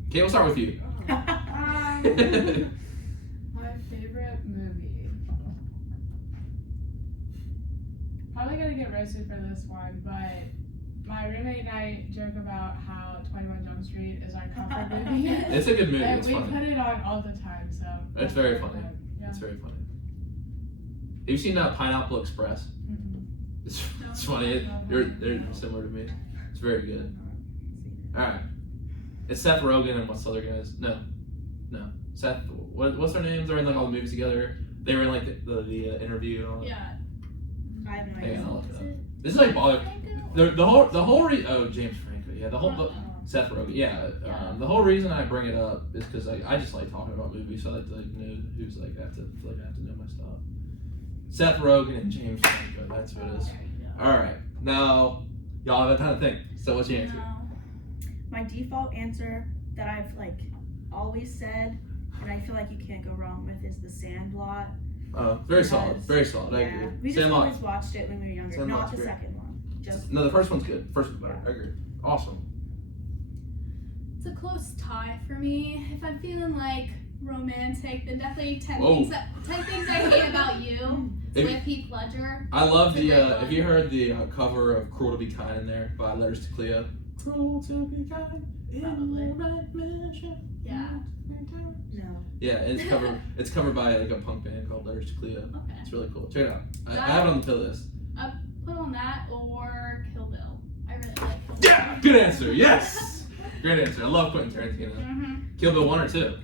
Okay, we'll start with you. My favorite movie. Probably gonna get roasted for this one, but my roommate and I joke about how 21 Jump Street is our comfort movie. It's a good movie. And It's we funny. put it on all the time, so. It's very funny. Yeah. It's very funny. Have you seen Pineapple Express? Mhm. It's funny. They're similar to me. It's very good. All right. It's Seth Rogen and what's the other guys? No. Seth. What's their names? They're in like all the movies together. They were in like the interview. And all that. Yeah. I have no Hang idea. on, I'll look it up. Is it This is like baller. Franco? The whole James Franco. Yeah. Seth Rogen. Yeah. Yeah. The whole reason I bring it up is because I just like talking about movies. So I like to know who's like I feel like I have to know my stuff. Seth Rogen and James Franco. That's what it is. There you go. All right. Now y'all have a ton of things. So what's your answer? No. My default answer that I've like always said, and I feel like you can't go wrong with, is The Sandlot. Very solid. Because- Very solid. I Yeah, agree. we just Sandlot. always watched it when we were younger, Sandlot's not the great. second one. Just No, the first one's good. First one's better. I agree. Awesome. It's a close tie for me. If I'm feeling like romantic, then definitely 10 Whoa. 10 things I hate about you. If- With Heath Ledger. I love It's a the. great Have one. you heard the cover of "Cruel to Be Kind" in there by Letters to Cleo? Cruel to be kind in Probably. the right measure. Yeah. no. Yeah, and it's covered by like a punk band called Letters to Cleo. Okay. It's really cool. Check it out. I have it on the playlist. Put on that or Kill Bill. I really like Kill Bill. Yeah, good answer. Yes, great answer. I love Quentin Tarantino. Mm-hmm. Kill Bill 1 or 2?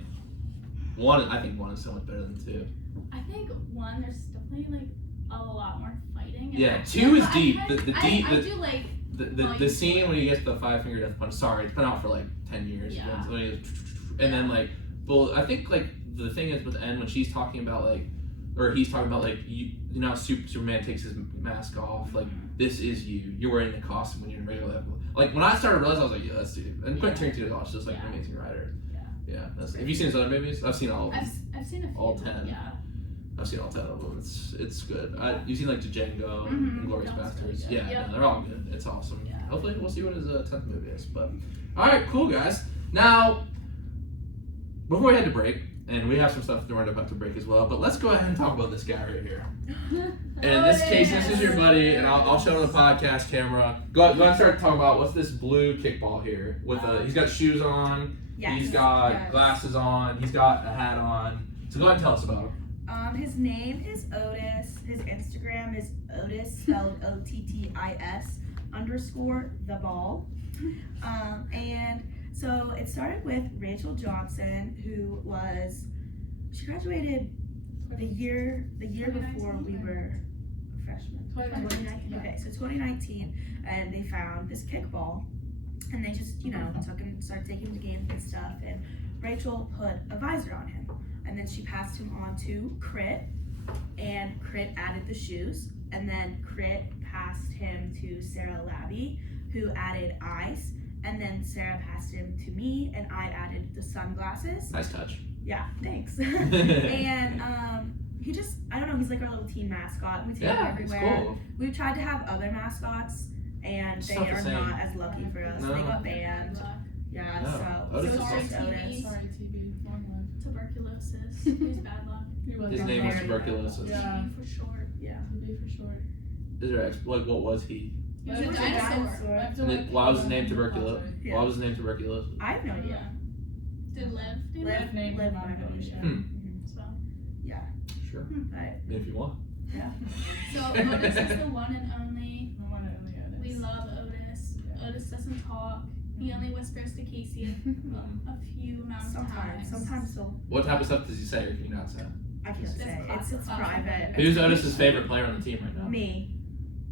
I think 1 is so much better than 2. I think 1, there's definitely like a lot more fighting. and Yeah, action, 2 is but deep. I do like. The scene when he gets the 5-finger death punch. Sorry, it's been out for like 10 years. Yeah. When he goes, and then like, well, I think like the thing is with the end when she's talking about like, or he's talking about like you know how Superman takes his mask off. Like this is you. You're wearing the costume when you're in regular life. Like when I started realizing, I was like, yeah, that's dude. And Quentin Tarantino is also just like an amazing writer. Yeah. Have you seen his other movies? I've seen all of them. I've seen a few. All 10. Yeah. I've seen all 10 of them. It's good. You've seen like Django Mhm. and Glorious That was Bastards. really good. Yeah, Yep. they're all good. It's awesome. Yeah. Hopefully we'll see what his 10th movie is. But all right, cool guys. Now before we head to break, and we have some stuff to run up after break as well. But let's go ahead and talk about this guy right here. And in this case, this is your buddy, and I'll show him the podcast camera. Go ahead and start talking about what's this blue kickball here. With he's got shoes on. Yes. He's got yes. glasses on. He's got a hat on. So go ahead and tell us about him. His name is Otis. His Instagram is Otis, spelled OTTIS_the ball. And so it started with Rachel Johnson, who she graduated the year before we were freshmen. 2019. Okay, so 2019, and they found this kickball, and they just started taking him to games and stuff. And Rachel put a visor on him. And then she passed him on to Crit, and Crit added the shoes. And then Crit passed him to Sarah Labby, who added eyes. And then Sarah passed him to me, and I added the sunglasses. Nice touch. Yeah, thanks. And he just, I don't know, he's like our little team mascot. We take him Yeah, it's everywhere. cool. We've tried to have other mascots, and It's they not the are same. not as lucky for us. No. They got banned. Yeah, No. so Otis it's is just awesome. Otis. Sorry, TB. Long life. Tuberculosis. He's bad luck. He was His long name life. is tuberculosis. Yeah. TB for short. Yeah. TB for short. Is there like what was he? He was He a was a dinosaur. Left to And like why was his name the tuberculosis? closet. Yeah. Why was his name tuberculosis? I have no idea. Did Liv do Liv that? Name Liv Mom Mom Evolution. Hmm. So, yeah. Sure. But If you want. So Otis is the one and only. The one and only Otis. We love Otis. Yeah. Otis doesn't talk. He only whispers to Kasey a few amounts of times. sometimes he'll. What type of stuff does he say or can you not say? I can't It's say. It's classified. private. Who's Otis's favorite player on the team right now? Me,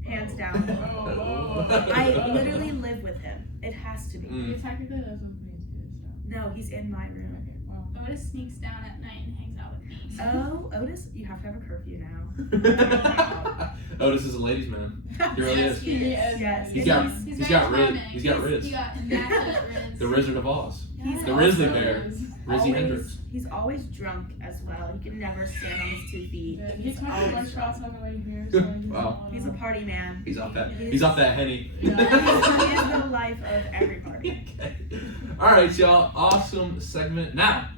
hands down. Oh. I literally live with him. It has to be. Mm. He technically lives with me too, so. No, he's in my room. Okay, well. Otis sneaks down at night and hangs out with me. Oh, Otis, you have to have a curfew now. Otis is a ladies' man. He really Yes, is. he is. Yes. He's got He's he's very got Riz. charming. He's got Riz. He got immaculate Riz. The Wizard of Oz. He's The Grizzly also Bear. Rizzy Hendrix. He's always drunk as well. He can never stand on his 2 feet. Yeah, he He's took my always lunch drunk. box on the way here, so he's Wow. He's a party man. He's off that. He's off that Henny. He is the life of every party. Okay. All right, y'all. Awesome segment. Now,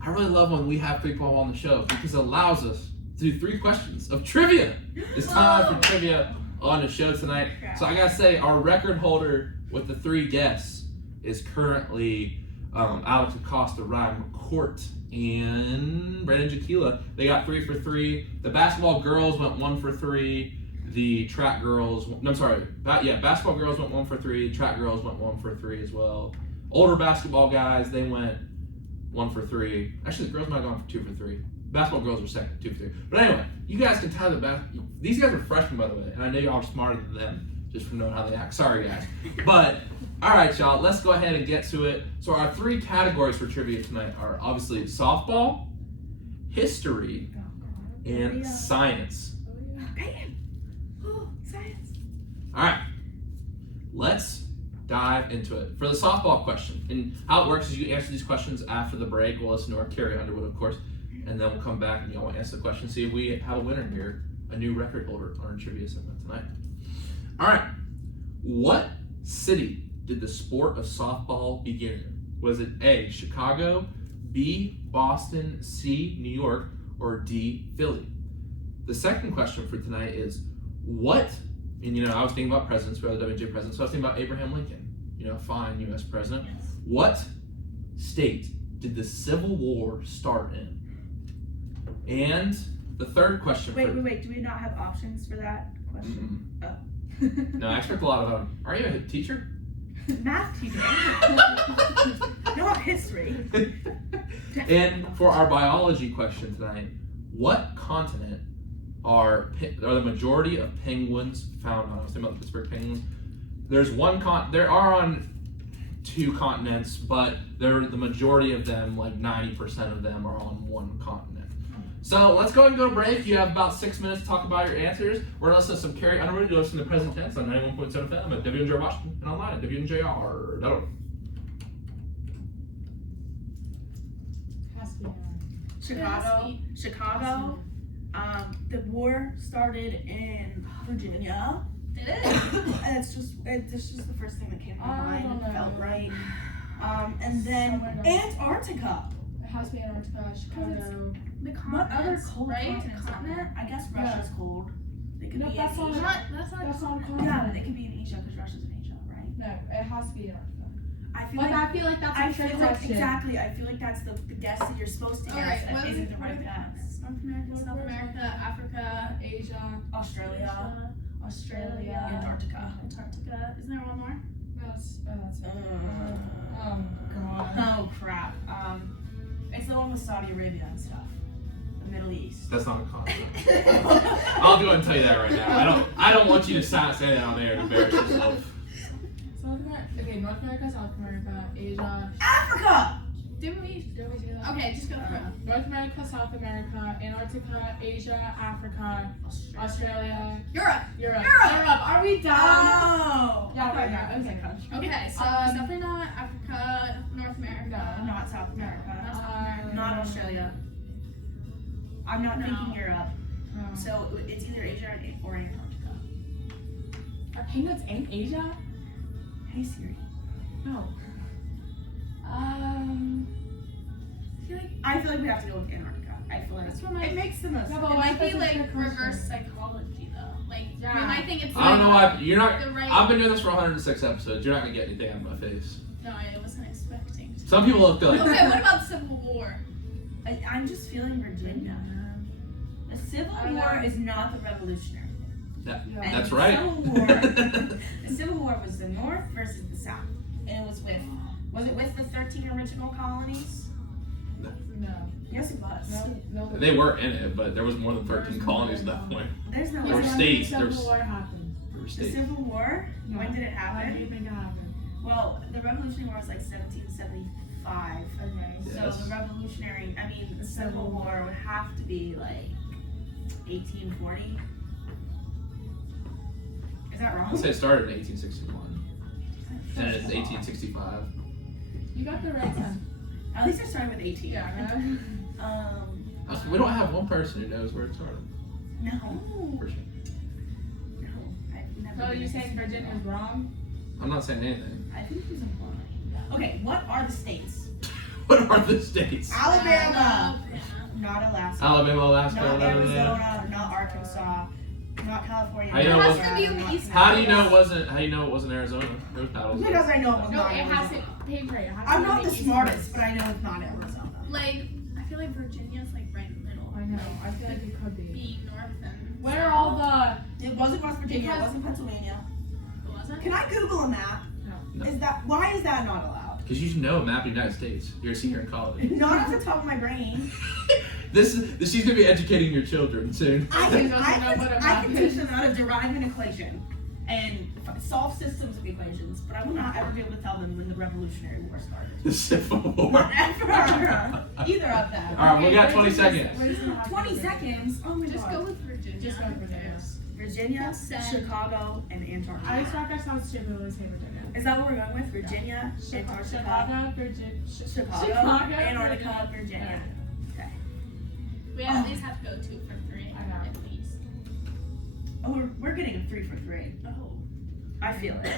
I really love when we have people on the show because it allows us to do 3 questions of trivia. It's time for trivia on the show tonight. So I gotta say, our record holder with the 3 guests is currently Alex Acosta, Ryan McCourt, and Brandon Jaquila. They got 3 for 3. The basketball girls went 1 for 3. The track girls, basketball girls went 1 for 3. Track girls went 1 for 3 as well. Older basketball guys, they went 1 for 3. Actually, the girls might have gone for 2 for 3. Basketball girls were second, 2 for 3. But anyway, you guys can tie the These guys are freshmen, by the way, and I know y'all are smarter than them just from knowing how they act. Sorry, guys. But all right, y'all, let's go ahead and get to it. So our 3 categories for trivia tonight are obviously softball, history, and science. Peyton! Oh, science. All right, let's dive into it. For the softball question, and how it works is you answer these questions after the break. We'll listen to our Carrie Underwood, of course, and then we'll come back and y'all will answer the question, see if we have a winner here, a new record holder on our trivia segment tonight. All right, what city did the sport of softball begin in? Was it A, Chicago, B, Boston, C, New York, or D, Philly? The second question for tonight is what, and I was thinking about presidents, we have the WJ president, so I was thinking about Abraham Lincoln, fine U.S. president. Yes. What state did the Civil War start in? And the third question Wait. Do we not have options for that question? No, I expect a lot of them. Are you a teacher? Math teacher. Not history. And for our biology question tonight, what continent are the majority of penguins found on? I was thinking about the Pittsburgh Penguins. There are on 2 continents, but the majority of them, like 90% of them, are on 1 continent. So let's go and go to break. You have about 6 minutes to talk about your answers. We're going to listen to some Carrie Underwood. You listen to the present tense on 91.7 FM at WNJR Washington and online at WNJR.org. Has to be Chicago. The war started in Virginia. Did it? And it's just the first thing that came to my mind. don't It felt know. right. And then Antarctica. It has to be Antarctica, Chicago. The What other continents, cold right? continents? Continent? I guess Russia's cold. They could No, be that's in not- Asia. That's not That's a on continent. Yeah, but they could be in Asia because Russia's in Asia, right? No, it has to be Antarctica. I feel Like, like I feel like that's I a trick feel like question. exactly. I feel like that's the guess that you're supposed to Alright, guess what and is isn't it? the right guess. North America, South America, Africa, Asia, Australia, Australia, Antarctica. Antarctica. Isn't there one more? that's it. Oh God. Oh crap. It's the one with Saudi Arabia and stuff. The Middle East. That's not a continent. I'll go ahead and tell you that right now. I don't want you to say that on air and embarrass yourself. South America. Okay, North America, South America, Asia. Africa! Didn't we say that? Okay, just go through. North America, South America, Antarctica, Asia, Africa, Australia, Europe. Europe. Europe. Are we done? Oh! Yeah, right now. Okay. Okay, so it's definitely not Africa, North America. No. Not South America. Not South America. Not Australia. I'm not No. thinking Europe. So it's either Asia or Antarctica. Are penguins in Asia? Hey Siri. No. I feel like we have to go with Antarctica. I feel like That's what my. it makes the most Yeah, It but might be that's a like trick question. reverse psychology though. Like Yeah. we might think it's. I don't know why you're not. The right. I've been doing this for 106 episodes. You're not gonna get anything out of my face. No, I wasn't expecting. Some people look like. Okay, what about Civil War? I'm just feeling Virginia. The Civil War is not the Revolutionary War. Yeah, And that's the right. The Civil War was the North versus the South. And it was it with the 13 original colonies? No. Yes, it was. No. They were in it, but there was more than 13 colonies at that point. There's no There were way. states. The There Civil was, War happened. there were The states. Civil War? No. When did it How do you happen? think it happened? Well, the Revolutionary War was like 1775. Okay. Yes. So the Civil War would have to be like 1840. Is that wrong? I'd say it started in 1861. And it's 1865. You got the right time. At least I started with 18. Yeah. We don't have one person who knows where it started. No. For sure. No. I've never. So been you're to saying Civil Virginia's War. wrong? I'm not saying anything. I think he's implying. Okay, what are the states? What are the states? Alabama. Not Alaska. Alabama, Alaska, Not Arizona. Arizona. Not Arkansas. Not California. How do you not know it has to be on the Nevada, East not- How do you know it wasn't Arizona? There was battles. Because I know it was No, not it has to. Arizona. Pay for it. I'm not the smartest, but I know it's not Arizona. Like, I feel like Virginia's like right in the middle. I know. I feel like it could be. Being north and Where are all the? It wasn't West Virginia. Because- It wasn't Pennsylvania. Was it? Can I Google a map? No. Why is that not allowed? Because you should know a map of the United States. You're a senior in college. Not off the top of my brain. She's gonna be educating your children soon. I He can, doesn't I know can, what a I map can is. teach them how to derive an equation and solve systems of equations, but I will not ever be able to tell them when the Revolutionary War started. The Civil War. Not ever. Either of them. All right, we got 20 Where's the- seconds. where's the map? 20 seconds? Oh my Just god. go with Virginia. Just go with Virginia. Virginia, Send. Chicago, and I Antarctica. just thought that sounds stupid when we say Virginia. Is that what we're going with? Virginia, Antarctica, Chicago, Virginia. Chicago, Antarctica, Virginia. Okay. We at least have to go 2 for 3. I know. At least. Oh, we're getting a 3 for 3. Oh. I feel it.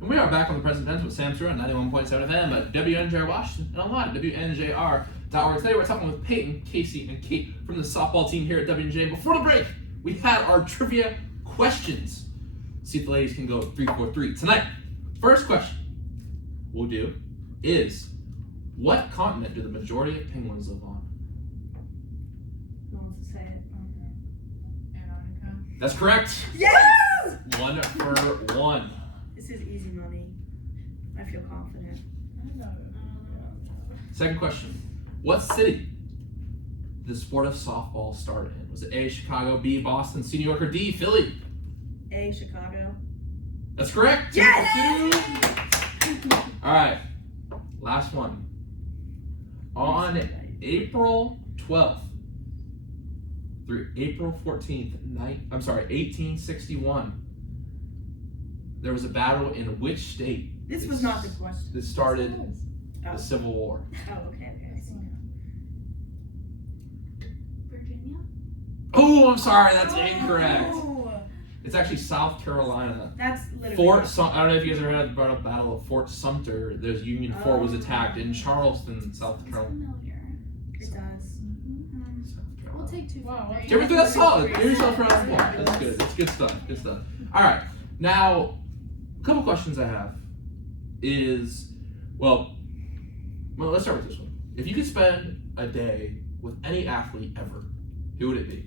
And we are back on the present tense with Sam Stewart on 91.7 FM at WNJR Washington and online at WNJR.org. Today we're talking with Peyton, Kasey, and Kate from the softball team here at WNJ. Before the break, we had our trivia questions. See if the ladies can go 3 for 3 tonight. First question we'll do is, what continent do the majority of penguins live on? No one wants to say it. Antarctica. That's correct. Yes! 1 for 1. This is easy money. I feel confident. Second question. What city did the sport of softball start in? Was it A, Chicago, B, Boston, C, New York, or D, Philly? A, Chicago. That's correct. 2 for 2. All right. Last one. On April 12th through April 14th, 1861, there was a battle in which state? This was not the question. That started Oh, the Civil War. okay. I see. Virginia? Oh, I'm sorry, that's incorrect. Oh, It's actually South Carolina. that's literally. I don't know if you guys ever heard about the Battle of Fort Sumter. There's Union Fort was attacked in Charleston, South Sounds Carolina. familiar. It does. South We'll Carolina. take 2 Wow, for 3. Did you ever do that solid? Give yourself a round of applause. That's good. It's good stuff. Good stuff. All right. Now, a couple questions I have is, well, let's start with this one. If you could spend a day with any athlete ever, who would it be?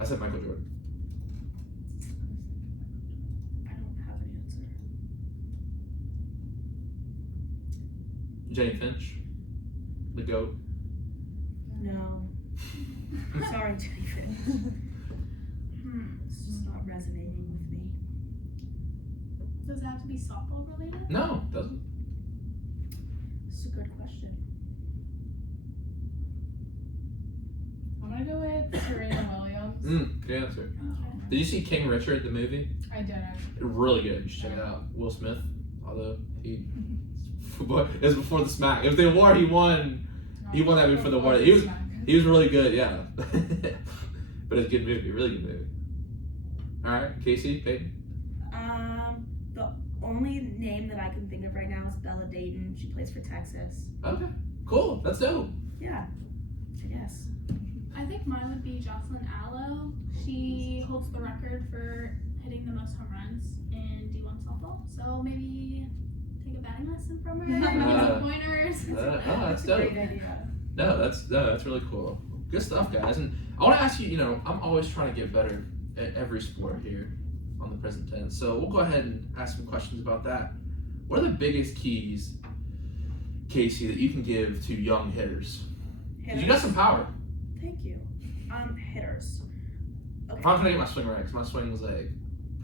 I said Michael Jordan. I don't have an answer. Jenny Finch, the GOAT. No. I'm sorry, Jenny Finch. It's just not resonating with me. Does it have to be softball related? No, it doesn't. It's a good question. I'm gonna go with Serena Williams. Good answer. Okay. Did you see King Richard, the movie? I didn't. Really good. You should check it out. Will Smith, although it was before the smack. It was the award he won. He won that movie for the award. He was really good, yeah. But it's a good movie, really good movie. All right, Kasey, Peyton. The only name that I can think of right now is Bella Dayton. She plays for Texas. Okay, cool. That's dope. Yeah, I guess. I think mine would be Jocelyn Allo. She holds the record for hitting the most home runs in D1 softball. So maybe take a batting lesson from her, get some pointers. That's a dope. great idea. No, that's really cool. Good stuff, guys. And I want to ask you, you know, I'm always trying to get better at every sport here on the present tense. So we'll go ahead and ask some questions about that. What are the biggest keys, Kasey, that you can give to young hitters? 'Cause you got some power. Thank you. Hitters. Okay. I'm trying to get my swing right because my swing was like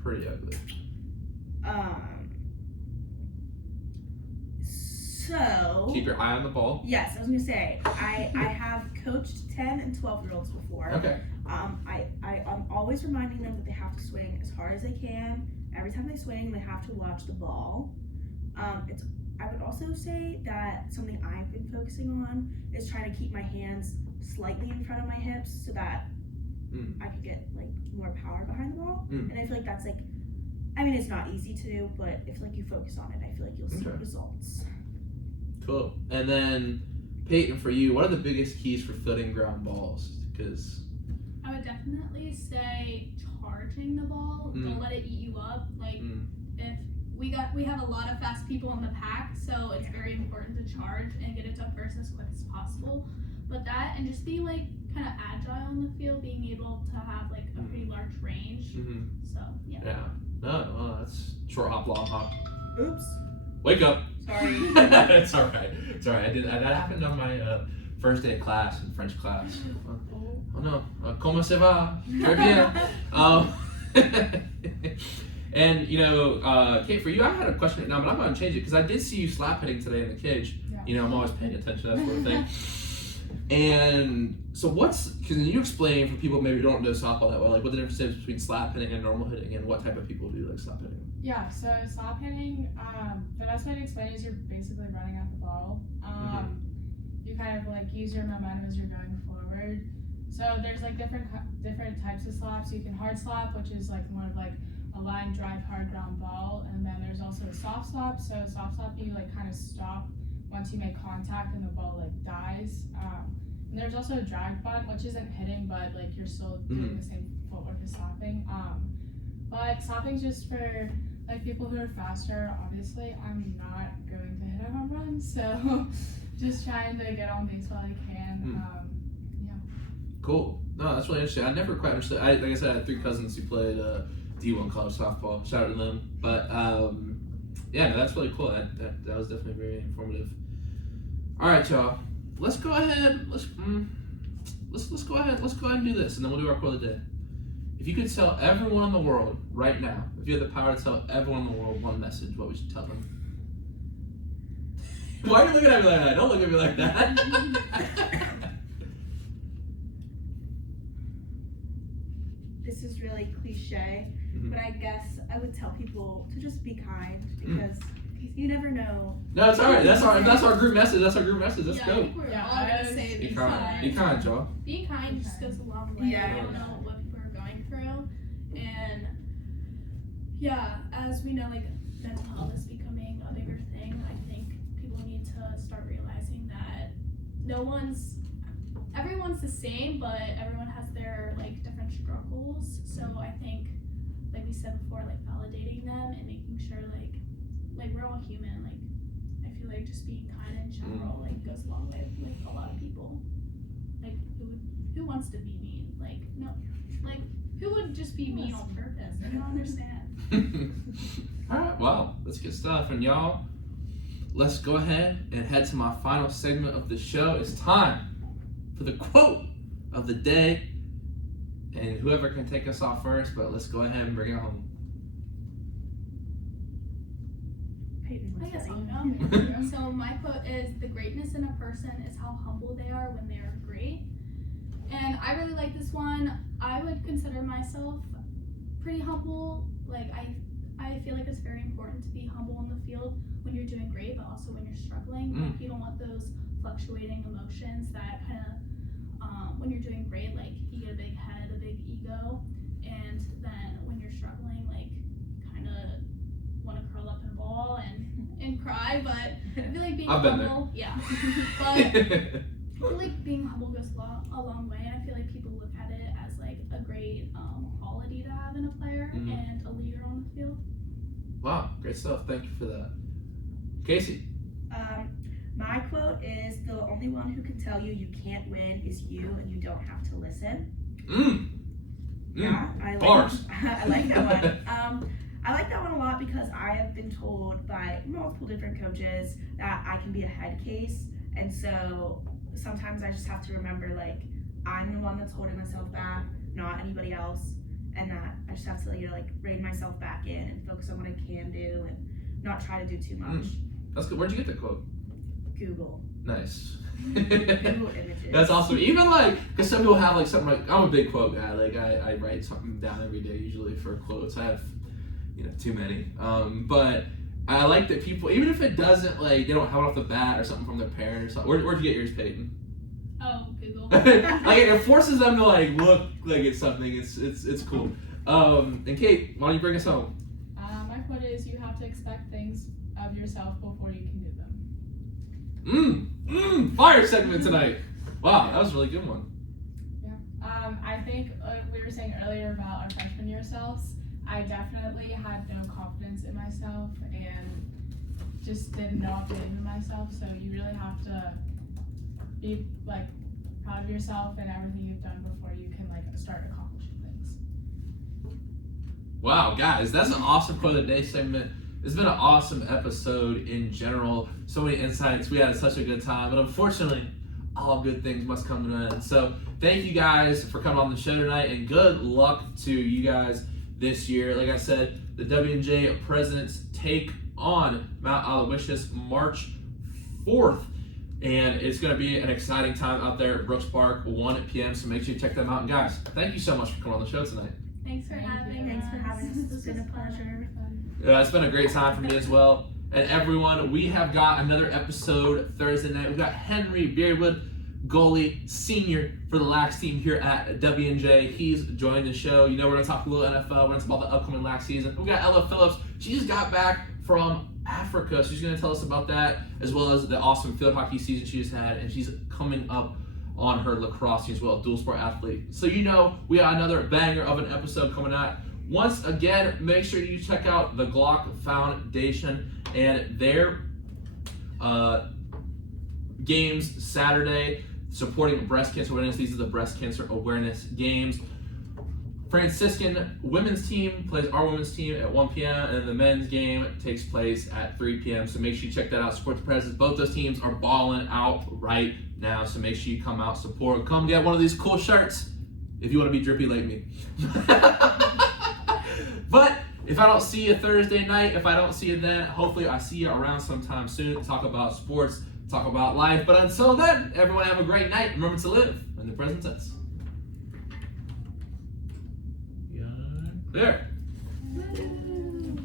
pretty ugly. So. Keep your eye on the ball. Yes, I was gonna say I have coached 10 and 12-year-olds before. Okay. I'm always reminding them that they have to swing as hard as they can. Every time they swing, they have to watch the ball. I would also say that something I've been focusing on is trying to keep my hands slightly in front of my hips so that I could get like more power behind the ball. And I feel like that's like, I mean, it's not easy to do, but if like you focus on it, I feel like you'll see results. Cool. And then Peyton, for you, what are the biggest keys for fielding ground balls? Because I would definitely say charging the ball. Don't let it eat you up. Like if we have a lot of fast people in the pack, so it's very important to charge and get it to first as quick as possible. But that and just being like kind of agile on the field, being able to have like a pretty large range. So yeah. Yeah. No, well, that's short hop, long hop. Oops. Wake up. Sorry. It's all right. It's all right. That happened on my first day of class in French class. Oh no. Comment ça va? Très bien. And you know, Kate, for you, I had a question now, but I'm going to change it because I did see you slap hitting today in the cage. Yeah. You know, I'm always paying attention to that sort of thing. And so can you explain for people maybe who don't know softball that well, like what the difference is between slap hitting and normal hitting, and what type of people do like slap hitting? Yeah, so slap hitting, the best way to explain is you're basically running at the ball. You kind of like use your momentum as you're going forward. So there's like different types of slaps. You can hard slap, which is like more of like a line drive hard ground ball, and then there's also a soft slap. So soft slap, you like kind of stop once you make contact and the ball like dies. And there's also a drag bunt, which isn't hitting, but like you're still doing the same footwork as slapping. But slapping's just for like people who are faster. Obviously, I'm not going to hit a home run, so just trying to get on base while I can. Yeah. Cool. No, that's really interesting. I never quite understood. Like I said, I had 3 cousins who played D1 college softball. Shout out to them. But yeah, no, that's really cool. That was definitely very informative. All right, y'all. Let's go ahead. Let's go ahead. Let's go ahead and do this, and then we'll do our quote of the day. If you could tell everyone in the world right now, if you had the power to tell everyone in the world one message, what would you tell them? Why are you looking at me like that? Don't look at me like that. This is really cliche, but I guess I would tell people to just be kind because you never know. No, it's all right. That's our group message. That's our group message. Let's I go. think we're all gonna say Be kind. Be kind, y'all. Being kind just goes a long way. Yeah. I don't know what people are going through, and yeah, as we know, like mental health is becoming a bigger thing. I think people need to start realizing that everyone's the same, but everyone has their like different struggles. So I think, like we said before, like validating them and making sure like we're all human. Like I feel like just being kind in general like goes a long way with a lot of people. Like who wants to be mean? Like no, like who would just be mean on purpose? I don't understand. All right, well, that's good stuff. And y'all, let's go ahead and head to my final segment of the show. It's time for the quote of the day. And whoever can take us off first, but let's go ahead and bring it home. I guess I'll go. So my quote is, "The greatness in a person is how humble they are when they are great." And I really like this one. I would consider myself pretty humble. Like I feel like it's very important to be humble in the field when you're doing great, but also when you're struggling. Like you don't want those fluctuating emotions that kind of, when you're doing great, like you get a big head, a big ego, and then when you're struggling, like kind of want to curl up in a ball and cry. But I feel like being humble, yeah. But I feel like being humble goes a long way, and I feel like people look at it as like a great quality to have in a player and a leader on the field. Wow, great stuff. Thank you for that. Kasey. My quote is, the only one who can tell you you can't win is you, and you don't have to listen. Yeah, I like Bars. I like that one. I like that one a lot because I have been told by multiple different coaches that I can be a head case, and so sometimes I just have to remember, like, I'm the one that's holding myself back, not anybody else, and that I just have to, rein myself back in and focus on what I can do and not try to do too much. That's good. Where'd you get that quote? Google. Nice. Google images. That's awesome. Even because some people have something like, I'm a big quote guy. I write something down every day usually for quotes. I have, too many. But I like that people, even if it doesn't they don't have it off the bat or something from their parent or something. Where'd you get yours, Peyton? Oh, Google. It forces them to look like it's something. It's cool. And Kate, why don't you bring us home? My quote is, you have to expect things of yourself before you can do them. Fire segment tonight. Wow, that was a really good one. Yeah. I think we were saying earlier about our freshman year selves. I definitely had no confidence in myself and just didn't know what to believe in myself. So you really have to be proud of yourself and everything you've done before you can start accomplishing things. Wow, guys, that's an awesome quote of the day segment. It's been an awesome episode in general. So many insights. We had such a good time. But unfortunately, all good things must come to an end. So thank you guys for coming on the show tonight. And good luck to you guys this year. Like I said, the W&J Presidents take on Mount Aloysius March 4th. And it's going to be an exciting time out there at Brooks Park, 1 p.m. So make sure you check them out. And guys, thank you so much for coming on the show tonight. Thanks for having us. Thanks for having us. It's been a pleasure. Yeah, it's been a great time for me as well. And everyone, we have got another episode Thursday night. We've got Henry Beerwood, goalie, senior for the Lax team here at W&J. He's joined the show. We're going to talk a little NFL. We're going to talk about the upcoming Lax season. We've got Ella Phillips. She just got back from Africa. She's going to tell us about that, as well as the awesome field hockey season she just had. And she's coming up on her lacrosse team as well, dual sport athlete. So we got another banger of an episode coming out. Once again, make sure you check out the Glock Foundation and their games Saturday supporting breast cancer awareness. These are the breast cancer awareness games. Franciscan women's team plays our women's team at 1 p.m. and the men's game takes place at 3 p.m. So make sure you check that out. Support the Presidents. Both those teams are balling out right now. So make sure you come out, support. Come get one of these cool shirts if you want to be drippy like me. But if I don't see you Thursday night, if I don't see you then, hopefully I see you around sometime soon. Talk about sports, talk about life. But until then, everyone have a great night. Remember to live in the present tense. There.